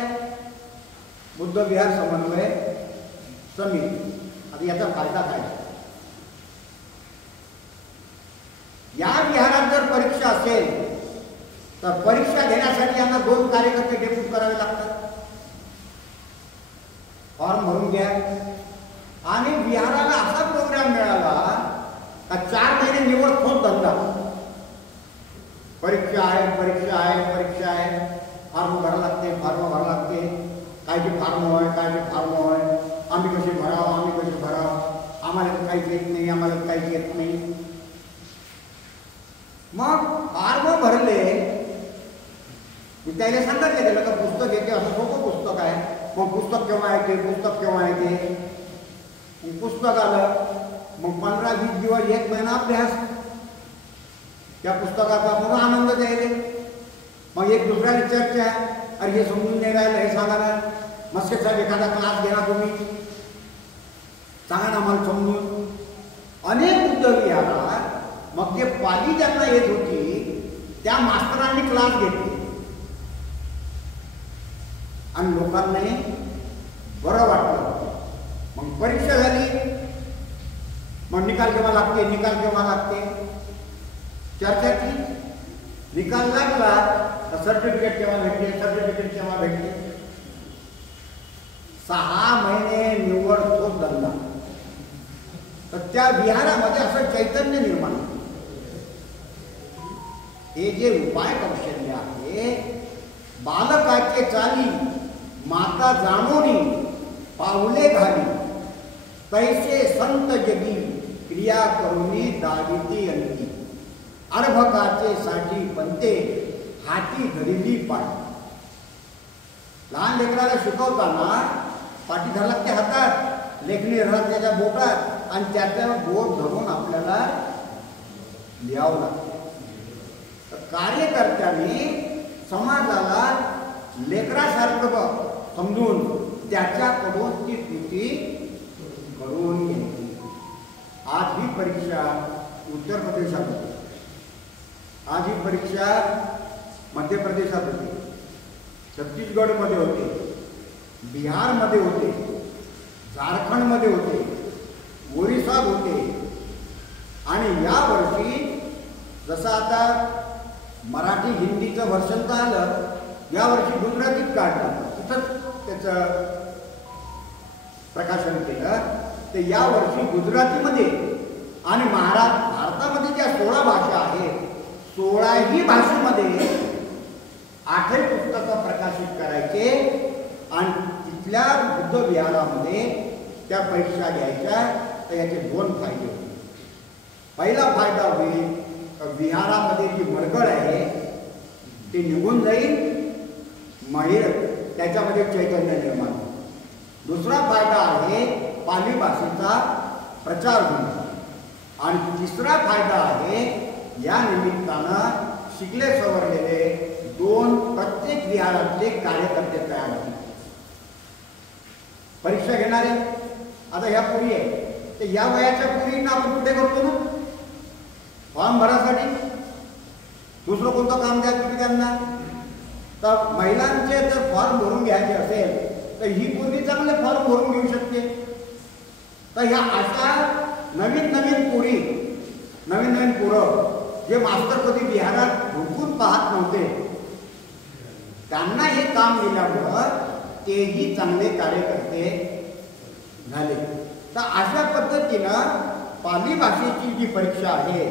बुद्ध विहार समन्वय समिती. आता याचा फायदा काय? या विहारात जर परीक्षा असेल तर परीक्षा घेण्यासाठी यांना 2 कार्यकर्ते डेप्यूट करावे लागतात. फॉर्म भरून घ्या. आणि विहाराला असा प्रोग्राम मिळाला का 4 महिने निवड खोट धंदा. परीक्षा आहे, परीक्षा आहे, परीक्षा आहे, फॉर्म भरावं लागते, फॉर्म भरावं लागते. कायचे फॉर्म होय, कायचे फॉर्म होय, आम्ही कसे भरावं, आम्ही कसे भरावं, आम्हाला काहीच येत नाही, आम्हाला काहीच येत नाही. मग फॉर्म भरले, मी त्याला सांगितलं गेलं का पुस्तक येते, असं सोपं पुस्तक आहे. मग पुस्तक केव्हा येते, पुस्तक केव्हा येते? पुस्तक आलं, मग 15-20 दिवस 1 महिना अभ्यास. त्या पुस्तकाचा पुन्हा आनंद द्यायले. मग एक दुसऱ्याला चर्चा, अरे हे समजून नाही राहिलं, हे सांगा ना. मस्के साहेब एखादा क्लास घ्या तुम्ही, सांगा ना मला समजून. अनेक बुद्ध विहारात मग जे पाली ज्यांना येत होती त्या मास्तरांनी क्लास घेतले आणि लोकांनाही बरं वाटलं. मग परीक्षा झाली, मग निकाल केव्हा लागते, निकाल केव्हा लागते, चर्चा की निकाल लागला सर्टिफिकेट केव्हा भेटते, सर्टिफिकेट केव्हा भेटते. 6 महिने निव्वळ तो दंगा. तर त्या विहारामध्ये असं चैतन्य निर्माण होतं. हे जे उपाय कौशल्य आहे, बालकाचे चाली माता जाणोनी पाऊले घाली, तैसे संत जगी क्रिया करुनी दाविती अंती, अर्भकाचे साठी बनते हाती धरिली पाय. लहान लेकराला शिकवताना पाठी धरला ते हातात, लेखणी धरला त्याच्या बोटात आणि त्याच्यावर बोट धरून आपल्याला लिहावं लागतं. कार्यकर्त्यांनी समाजाला लेकरासारखं समजून त्याच्याकडून ती कृती करून घ्यायची. आज ही परीक्षा उत्तर प्रदेशात होती, आज ही परीक्षा मध्य प्रदेशात होती, छत्तीसगडमध्ये होते, बिहारमध्ये होते, झारखंडमध्ये होते, ओरिसात होते. आणि या वर्षी जसं आता मराठी हिंदीचं वर्षन तर आलं, यावर्षी गुजरातीत काढलं, तिथंच त्याचं प्रकाशन केलं. ते यावर्षी गुजरातीमध्ये आणि भारतामध्ये ज्या 16 भाषा आहेत, 16ही भाषेमध्ये 8 पुस्तकं प्रकाशित करायचे आणि तिथल्या बुद्ध विहारामध्ये त्या परीक्षा घ्यायच्या. तर याचे 2 फायदे होते. पहिला फायदा होईल, विहारामध्ये जी मरगळ आहे ते निघून जाईल, त्याच्यामध्ये चैतन्य निर्माण होईल. दुसरा फायदा आहे पाली भाषेचा प्रचार होईल. आणि तिसरा फायदा आहे या निमित्तानं शिकले सवरलेले 2 प्रत्येक विहारातले कार्यकर्ते तयार होतील. परीक्षा घेणारे आता ह्या पुरी आहे, तर या वयाच्या पुरींना आपण कुठे करतो ना फॉर्म भरासाठी. दुसरं कोणतं काम द्या तुम्ही त्यांना. तर महिलांचे जर फॉर्म भरून घ्यायचे असेल तर ही पोरगी चांगले फॉर्म भरून घेऊ शकते. तर ह्या अशा नवीन नवीन पोरं जे मास्तर कधी बिहारात ढुकून पाहत नव्हते, त्यांना हे काम दिल्यामुळं तेही चांगले कार्यकर्ते झाले. तर अशा पद्धतीनं पाली भाषेची जी परीक्षा आहे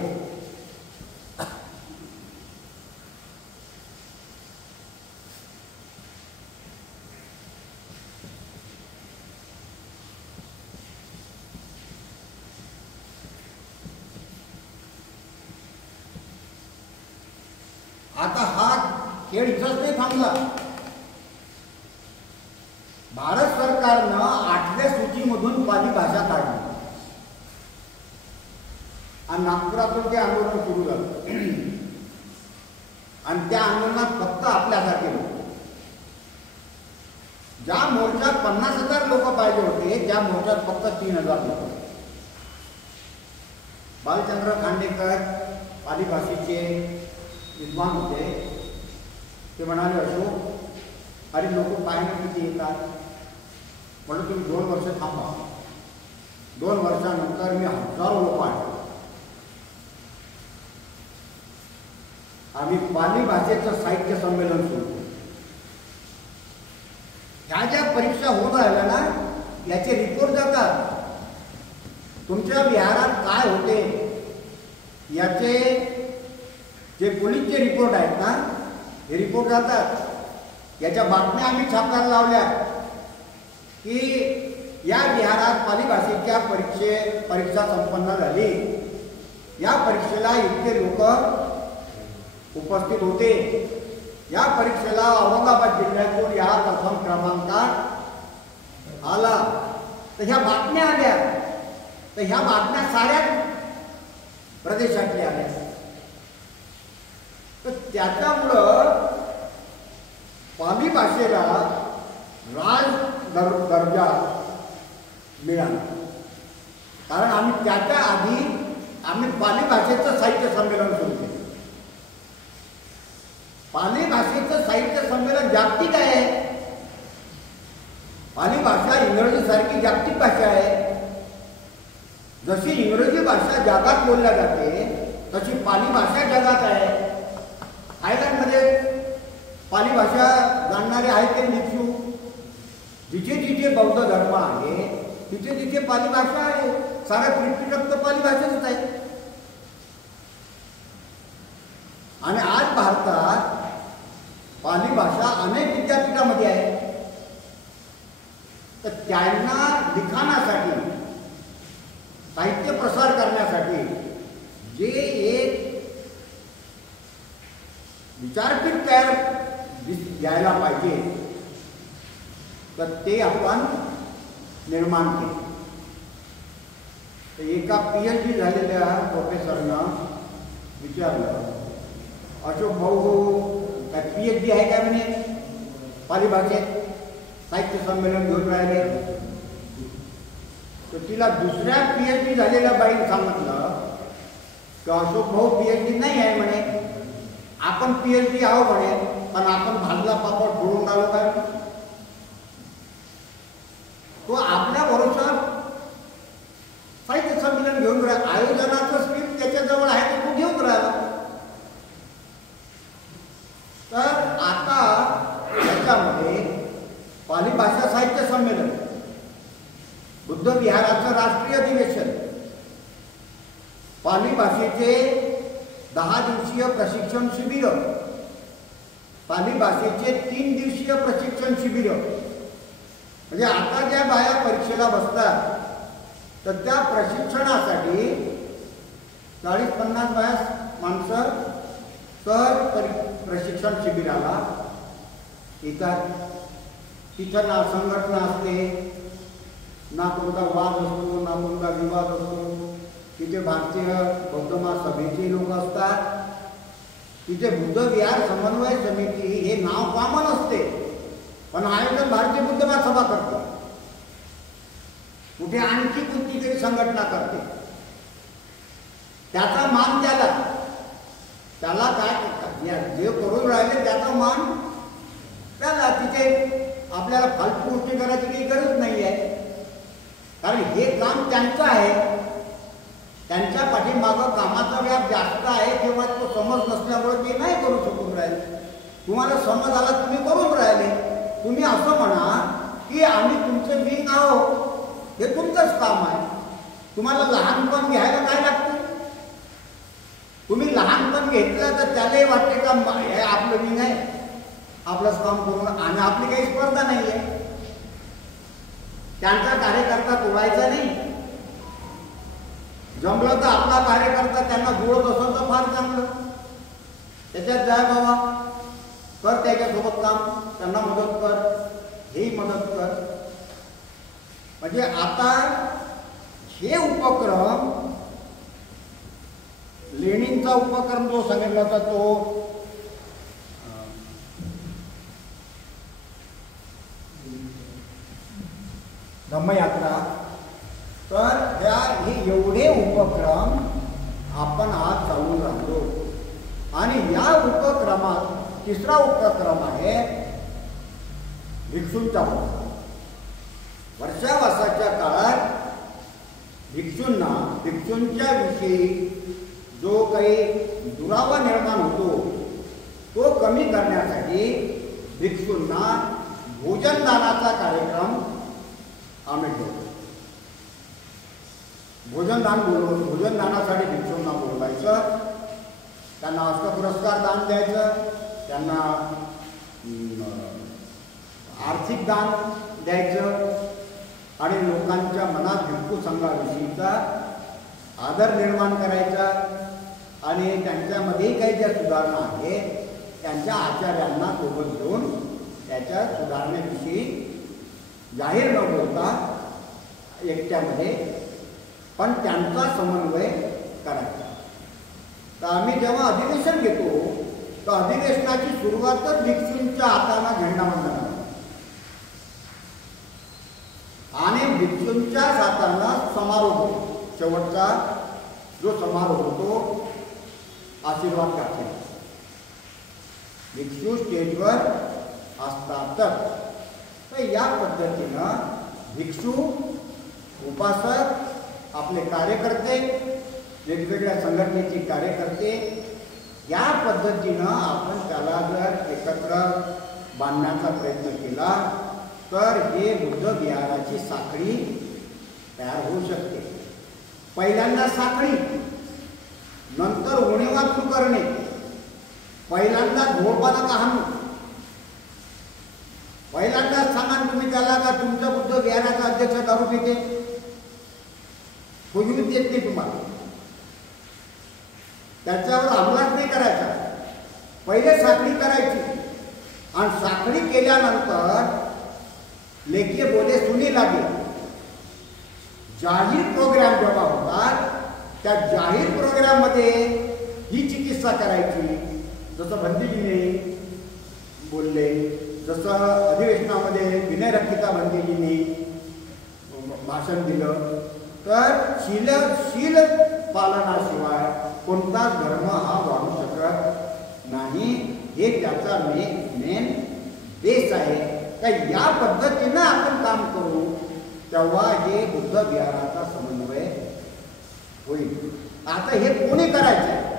आता हा खेळ इथंच नाही थांबला. भारत सरकारनं 8व्या सूचीमधून पाली भाषा काढली आणि नागपुरातून ते आंदोलन सुरू झालं. आणि त्या आंदोलनात फक्त आपल्यासाठी लोक, ज्या मोर्चात 50,000 लोक पाहिजे होते त्या मोर्चात फक्त 3,000 लोक. बालचंद्र खांडेकर पाली भाषेचे विद्वान होते. ते म्हणाले, अशोक अरे लोक पाहायला किती येतात. म्हणून तुम्ही 2 वर्ष थांबा. 2 वर्षानंतर मी हजारो लोक आले. आम्ही पाली भाषेचं साहित्य संमेलन सुरू केलं. ह्या ज्या परीक्षा होत राहिल्या ना, याचे रिपोर्ट जातात. तुमच्या विहारात काय होते याचे जे पोलीसचे रिपोर्ट आहेत ना, हे रिपोर्ट जातात. याच्या बातम्या आम्ही छापायला लावल्या की या विहारात पाली भाषेच्या परीक्षा संपन्न झाली. या परीक्षेला इतके लोक उपस्थित होते. या परीक्षेला औरंगाबाद जिल्ह्यातून या प्रथम क्रमांकात आला. तर ह्या बातम्या आल्या. तर ह्या बातम्या साऱ्या प्रदेशातल्या आल्या. तर त्याच्यामुळं पाली भाषेला दर्जा मिळाला. कारण आम्ही त्याच्या आधी पाली भाषेचं साहित्य संमेलन सुरू केलं. पाली भाषेचं साहित्य संमेलन जागतिक आहे. पाली भाषा इंग्रजीसारखी जागतिक भाषा आहे. जशी इंग्रजी भाषा जगात बोलल्या जाते तशी पाली भाषा जगात आहे. थायलंडमध्ये पाली भाषा जाणणारे आहेत ते भिक्षू. जिथे जिथे बौद्ध धर्म आहे तिथे तिथे पाली भाषा आहे. साऱ्या पृथ्वीवर तर पाली भाषेच आहे. आणि आज भारतात पाली भाषा अनेक विद्यापीठामध्ये आहे. तर त्यांना लिखाणासाठी, साहित्य प्रसार करण्यासाठी जे एक विचारपीठ तयार द्यायला पाहिजे तर ते आपण निर्माण केले. तर एका PhD झालेल्या प्रोफेसरनं विचारलं, अशोक भाऊ काय PhD आहे का म्हणे पाली भाषेत, साहित्य संमेलन घेऊन राहिले. तर तिला दुसऱ्या PhD झालेल्या बाईने सांगितलं की अशोक भाऊ PhD नाही आहे म्हणे, आपण PhD आहो म्हणे, पण आपण भाजला पापड फोडून आलो काय. तो आपल्या भरोशावर साहित्य संमेलन घेऊन राहिला. आयोजनाचं स्क्रिप्ट त्याच्याजवळ आहे ते तो घेऊन राहिला. तर आता याच्यामध्ये पाली भाषा साहित्य संमेलन, बुद्ध विहाराचं राष्ट्रीय अधिवेशन, पाली भाषेचे 10 दिवसीय प्रशिक्षण शिबिर, पाली भाषेचे 3 दिवसीय प्रशिक्षण शिबिर. म्हणजे आता ज्या बाया परीक्षेला बसतात तर त्या प्रशिक्षणासाठी 40-50 बाया माणसं सहज प्रशिक्षण शिबिराला येतात. तिथं ना संघटना असते, ना कोणता वाद असतो, ना कोणता विवाद असतो. तिथे भारतीय बौद्ध महासभेचे लोक असतात. तिथे बुद्ध विहार समन्वय समिती हे नाव कॉमन असते, पण आयोजन भारतीय बुद्ध महासभा करते. कुठे आणखी कोणती तरी संघटना करते. त्याचा मान त्याला काय जे करून राहिले त्याचा मान त्याला. तिथे आपल्याला फालतू गोष्टी करायची काही गरज नाही आहे, कारण हे काम त्यांचं आहे. त्यांच्या पाठीमागं कामाचा व्याप जास्त आहे किंवा तो समज नसल्यामुळे ते नाही करू शकून राहिले. तुम्हाला समज आला, तुम्ही करून राहिले. तुम्ही असं म्हणा की आम्ही तुमचे विंग आहोत, हे तुमचंच काम आहे. तुम्हाला लहानपण घ्यायला काय लागतं? तुम्ही लहानपण घेतलं तर त्यालाही वाटते का हे आपलं विंग आहे, आपलंच काम करून, आणि आपली काही स्पर्धा नाही आहे. त्यांचा कार्यकर्ता तोडायचा नाही. जमलं तर आपला कार्यकर्ता त्यांना जुळत असेल तर फार चांगलं. त्याच्यात जाय बाबा, कर त्याच्यासोबत काम, त्यांना मदत कर, हेही मदत कर. म्हणजे आता हे उपक्रम, लेनिनचा उपक्रम जो सांगितला होता तो धम्मयात्रा, तर हे एवढे उपक्रम आपण आज चालून राहतो. आणि या उपक्रमात तिसरा उपक्रम आहे भिक्षूंचा. वर्षावासाच्या काळात भिक्षूंच्या विषयी जो काही दुरावा निर्माण होतो तो कमी करण्यासाठी भिक्षूंना भोजनदानाचा कार्यक्रम आम्ही ठेवतो. भोजनदानासाठी भिक्षूंना बोलवायचं, त्यांना अष्टपुरस्कार दान द्यायचं, त्यांना आर्थिक दान द्यायचं, आणि लोकांच्या मनात भिक्षू संघाविषयीचा आदर निर्माण करायचा, आणि त्यांच्यामध्ये काही ज्या सुधारणा आहेत त्यांच्या आचार्यांना सोबत घेऊन त्याच्या सुधारणेविषयी जाहीर न बोलता एकट्यामध्ये पण त्यांचा समन्वय करायचा. तर आम्ही जेव्हा अधिवेशन घेतो तर अधिवेशनाची सुरुवातच भिक्षूंच्या हाताने झेंडावंदन आणि भिक्षूंच्या हाताने समारोह, शेवटचा जो समारोह होतो आशीर्वाद प्रार्थना. भिक्षू स्टेजवर असतातच. तर या पद्धतीनं भिक्षू, उपासक, आपले कार्यकर्ते, वेगवेगळ्या संघटनेचे कार्यकर्ते या पद्धतीनं आपण त्याला जर एकत्र बांधण्याचा प्रयत्न केला तर हे बुद्ध विहाराची साखळी तयार होऊ शकते. पहिल्यांदा साखळी, नंतर उणीवातून करणे, पहिल्यांदा धोळपाना का हाणू, पहिल्यांदा सांगा तुम्ही त्याला का तुमचा बुद्ध विहाराचा अध्यक्ष दारू पिते, तो येऊन देत नाही तुम्हाला, त्याच्यावर हमलाच नाही करायचा. पहिले साखळी करायची आणि साखळी केल्यानंतर लेखी बोले सुनी लागे. जाहीर प्रोग्राम जेव्हा होतात त्या जाहीर प्रोग्राम मध्ये ही चिकित्सा करायची. जसं भंतेजीने बोलले, जसं अधिवेशनामध्ये विनय रक्षिता भंतेजींनी भाषण दिलं, तर शील पालनाशिवाय कोणताच धर्म हा वाढू शकत नाही. हे त्याचा मेन बेस आहे. तर या पद्धतीनं आपण काम करू तेव्हा हे बुद्ध विहाराचा समन्वय होईल. आता हे कोणी करायचं?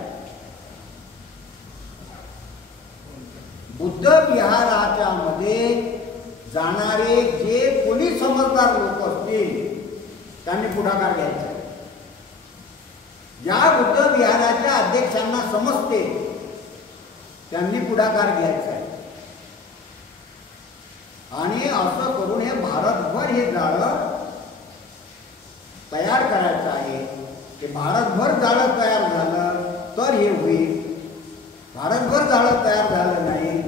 बुद्ध विहाराच्या मध्ये जाणारे जे कोणी समजदार लोक असतील त्यांनी पुढाकार घ्यायचा. ज्या बुद्ध विहाराच्या अध्यक्षांना समजते त्यांनी पुढाकार घ्यायचा आणि असं करून हे भारतभर हे जाळं तयार करायचं आहे. हे भारतभर जाळं तयार झालं तर हे होईल. भारतभर जाळं तयार झालं नाही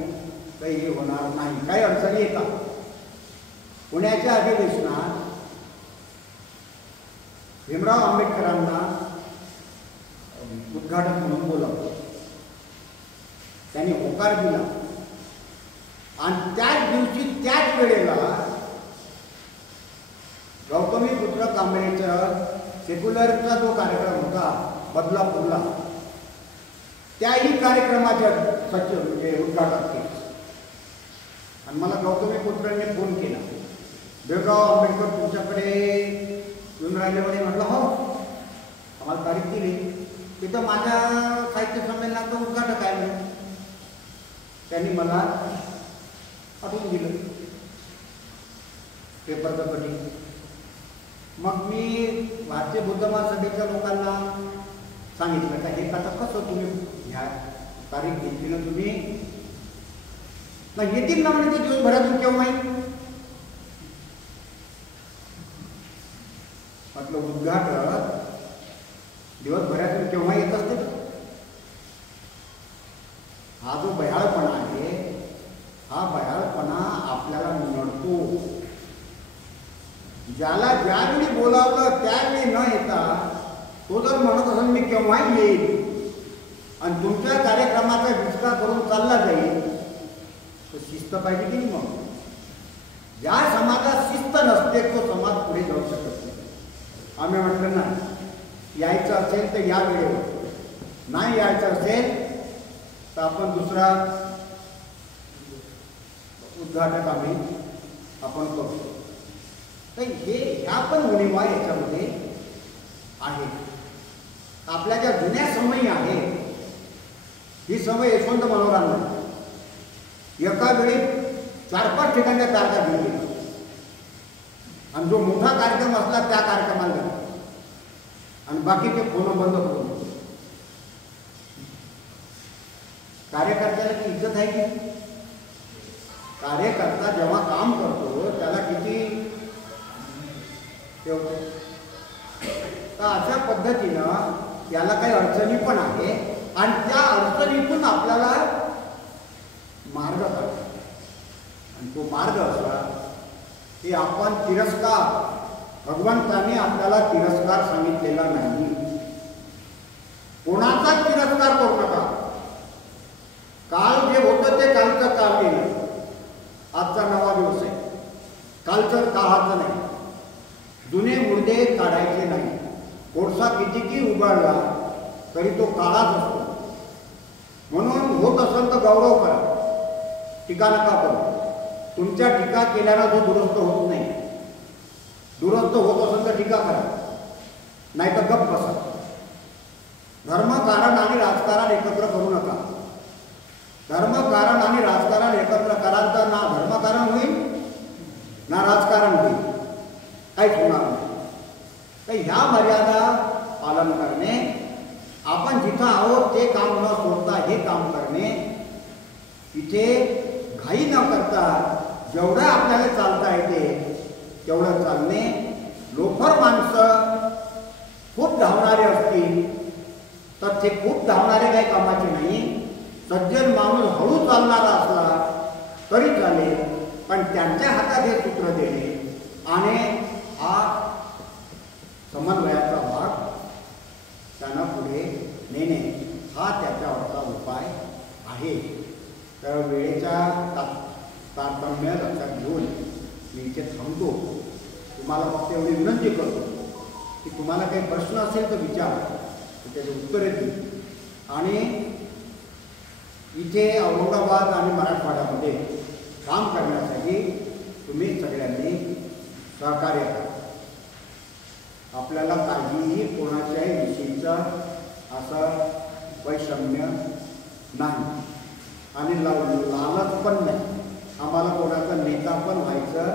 तर हे होणार नाही. काही अडचणी येतात. पुण्याच्या अधिवेशनात भीमराव आंबेडकरांना उद्घाटक म्हणून बोलावलं. त्यांनी होकार दिला आणि त्याच दिवशी त्याच वेळेला गौतमीपुत्र कांबळेचा सेक्युलरचा जो कार्यक्रम होता बदलापूरला, त्याही कार्यक्रमाच्या म्हणजे उद्घाटक केलं. आणि मला गौतमीपुत्रांनी फोन केला, भीमराव आंबेडकर तुमच्याकडे येऊन राहिले म्हणे. म्हटलं हो, आम्हाला तारीख दिली. तिथं माझ्या साहित्य संमेलनाचं उद्घाटक आहे म्हणे. त्यांनी मला पाठवून दिलं पेपरचं कटिंग. मग मी भारतीय बुद्ध महासभेच्या लोकांना सांगितलं का हे आता कसं तुम्ही ह्या तारीख घेतली ना तुम्ही, मग येतील ना म्हणजे ते दिवसभरातून केव्हा माहीत. म्हटलं उद्घाटक दिवसभरातून केव्हा येत असते. हा जो भयाळपणा आहे हा भयाळपणा आपल्याला नडतो. ज्याला ज्यावेळी बोलावलं त्यावेळी न येता तो जर म्हणत असेल मी केव्हाही येईल आणि तुमच्या कार्यक्रमाचा विस्तार करून चालला जाईल तर शिस्त पाहिजे की नाही. मग ज्या समाजात शिस्त नसते तो समाज पुढे जाऊ शकत नाही. आम्ही म्हटलं ना, यायचं असेल तर या वेळेवर, नाही यायचं असेल तर आपण दुसरा उद्घाटक आपण करतो. तर ह्या पण उणीवा याच्यामध्ये आहे. आपल्या ज्या जुन्या समयी आहे ही समय यशवंत मनोहरांना एका वेळी 4-5 ठिकाणच्या तारखा दिली आणि जो मोठा कार्यक्रम असला त्या कार्यक्रमाला आणि बाकी ते फोन बंद करून. कार्यकर्त्याला ती इज्जत आहे की? कार्यकर्ता जेव्हा काम करतो त्याला किती ठेवतो. तर अशा पद्धतीनं याला काही अडचणी पण आहे आणि त्या अडचणीतून आपल्याला मार्ग काढतो. आणि तो मार्ग असा की आपण तिरस्कार, भगवंताने आपल्याला तिरस्कार सांगितलेला नाही. कोणाचाच तिरस्कार करू नका. काल जे होतं ते कालचं काल गेलं. आजचा नवा दिवस आहे. कालचं काळाचं नाही. जुने मुर्दे काढायचे नाही. कोळसा कितीही उगाळला तरी तो काळाच असतो. म्हणून होत असेल तर गौरव करा, टीका नका करू. तुमच्या टीका केल्यानं तो दुरुस्त होत नाही. दुरुस्त होत असेल तर टीका करा, नाही तर गप्प बसा. धर्मकारण आणि राजकारण राजकारण एकत्र करू नका. धर्मकारण आणि राजकारण एकत्र कराल तर ना धर्मकारण होईल ना राजकारण होईल, काहीच होणार नाही. तर ह्या मर्यादा पालन करणे, आपण जिथं आहोत ते काम न सोडता हे काम करणे, इथे घाई न करता जेवढं आपल्याला चालता येते तेवढं चालणे. लोफर माणसं खूप धावणारे असतील तर ते खूप धावणारे काही कामाचे नाही. सज्जन माणूस हळू चालणारा असला तरी चालेल, पण त्यांच्या हातात हे सूत्र देणे आणि हा समन्वयाचा भाग त्यांना पुढे नेणे हा त्याच्यावरचा उपाय आहे. तर वेळेच्या तारतम्य लक्षात घेऊन मी इथे थांबतो. तुम्हाला फक्त एवढी विनंती करतो की तुम्हाला काही प्रश्न असेल तर विचारा, त्याचे उत्तरे देऊ. आणि इथे औरंगाबाद आणि मराठवाड्यामध्ये काम करण्यासाठी तुम्ही सगळ्यांनी सहकार्य करा. आपल्याला काहीही कोणाच्याही विषयीचं असं वैषम्य नाही आणि लालच पण नाही. आम्हाला कोणाचा नेता पण व्हायचं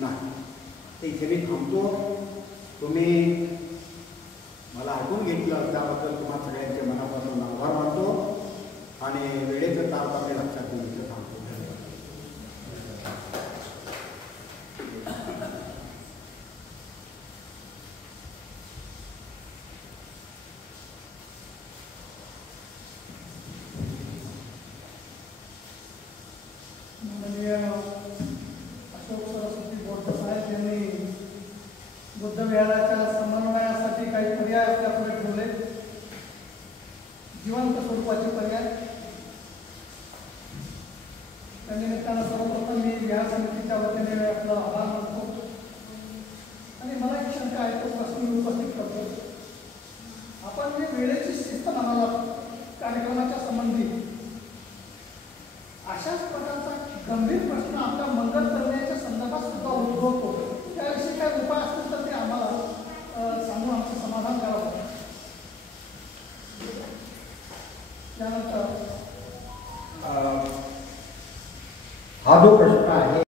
नाही. ते इथे मी थांबतो. तुम्ही मला ऐकून घेतलं त्याबद्दल तुम्हा सगळ्यांचे मनापासून आभार मानतो आणि वेळेचं तारतम्य लक्षात घेऊन इथे थांबतो. अशोक सरस्वती बोर्ड साहेब यांनी बुद्ध विहाराच्या समन्वयासाठी काही पर्याय आपल्याकडे ठेवले, जिवंत स्वरूपाचे पर्याय. त्या निमित्तानं सर्वप्रथम मी विहार समितीच्या वतीने आपला आभार मानतो आणि मला एक शंका आहे तो प्रश्न मी उपस्थित करतो. आपण जे वेळेची शिस्त म्हणाला कार्यक्रमाच्या संबंधी, अशाच प्रकारचा गंभीर प्रश्न आपल्या मंगल करण्याच्या संदर्भात सुद्धा उद्भवतो. त्याविषयी काही उपाय असतील तर ते आम्हाला सांगून आमचं समाधान करावं. त्यानंतर हा जो प्रश्न आहे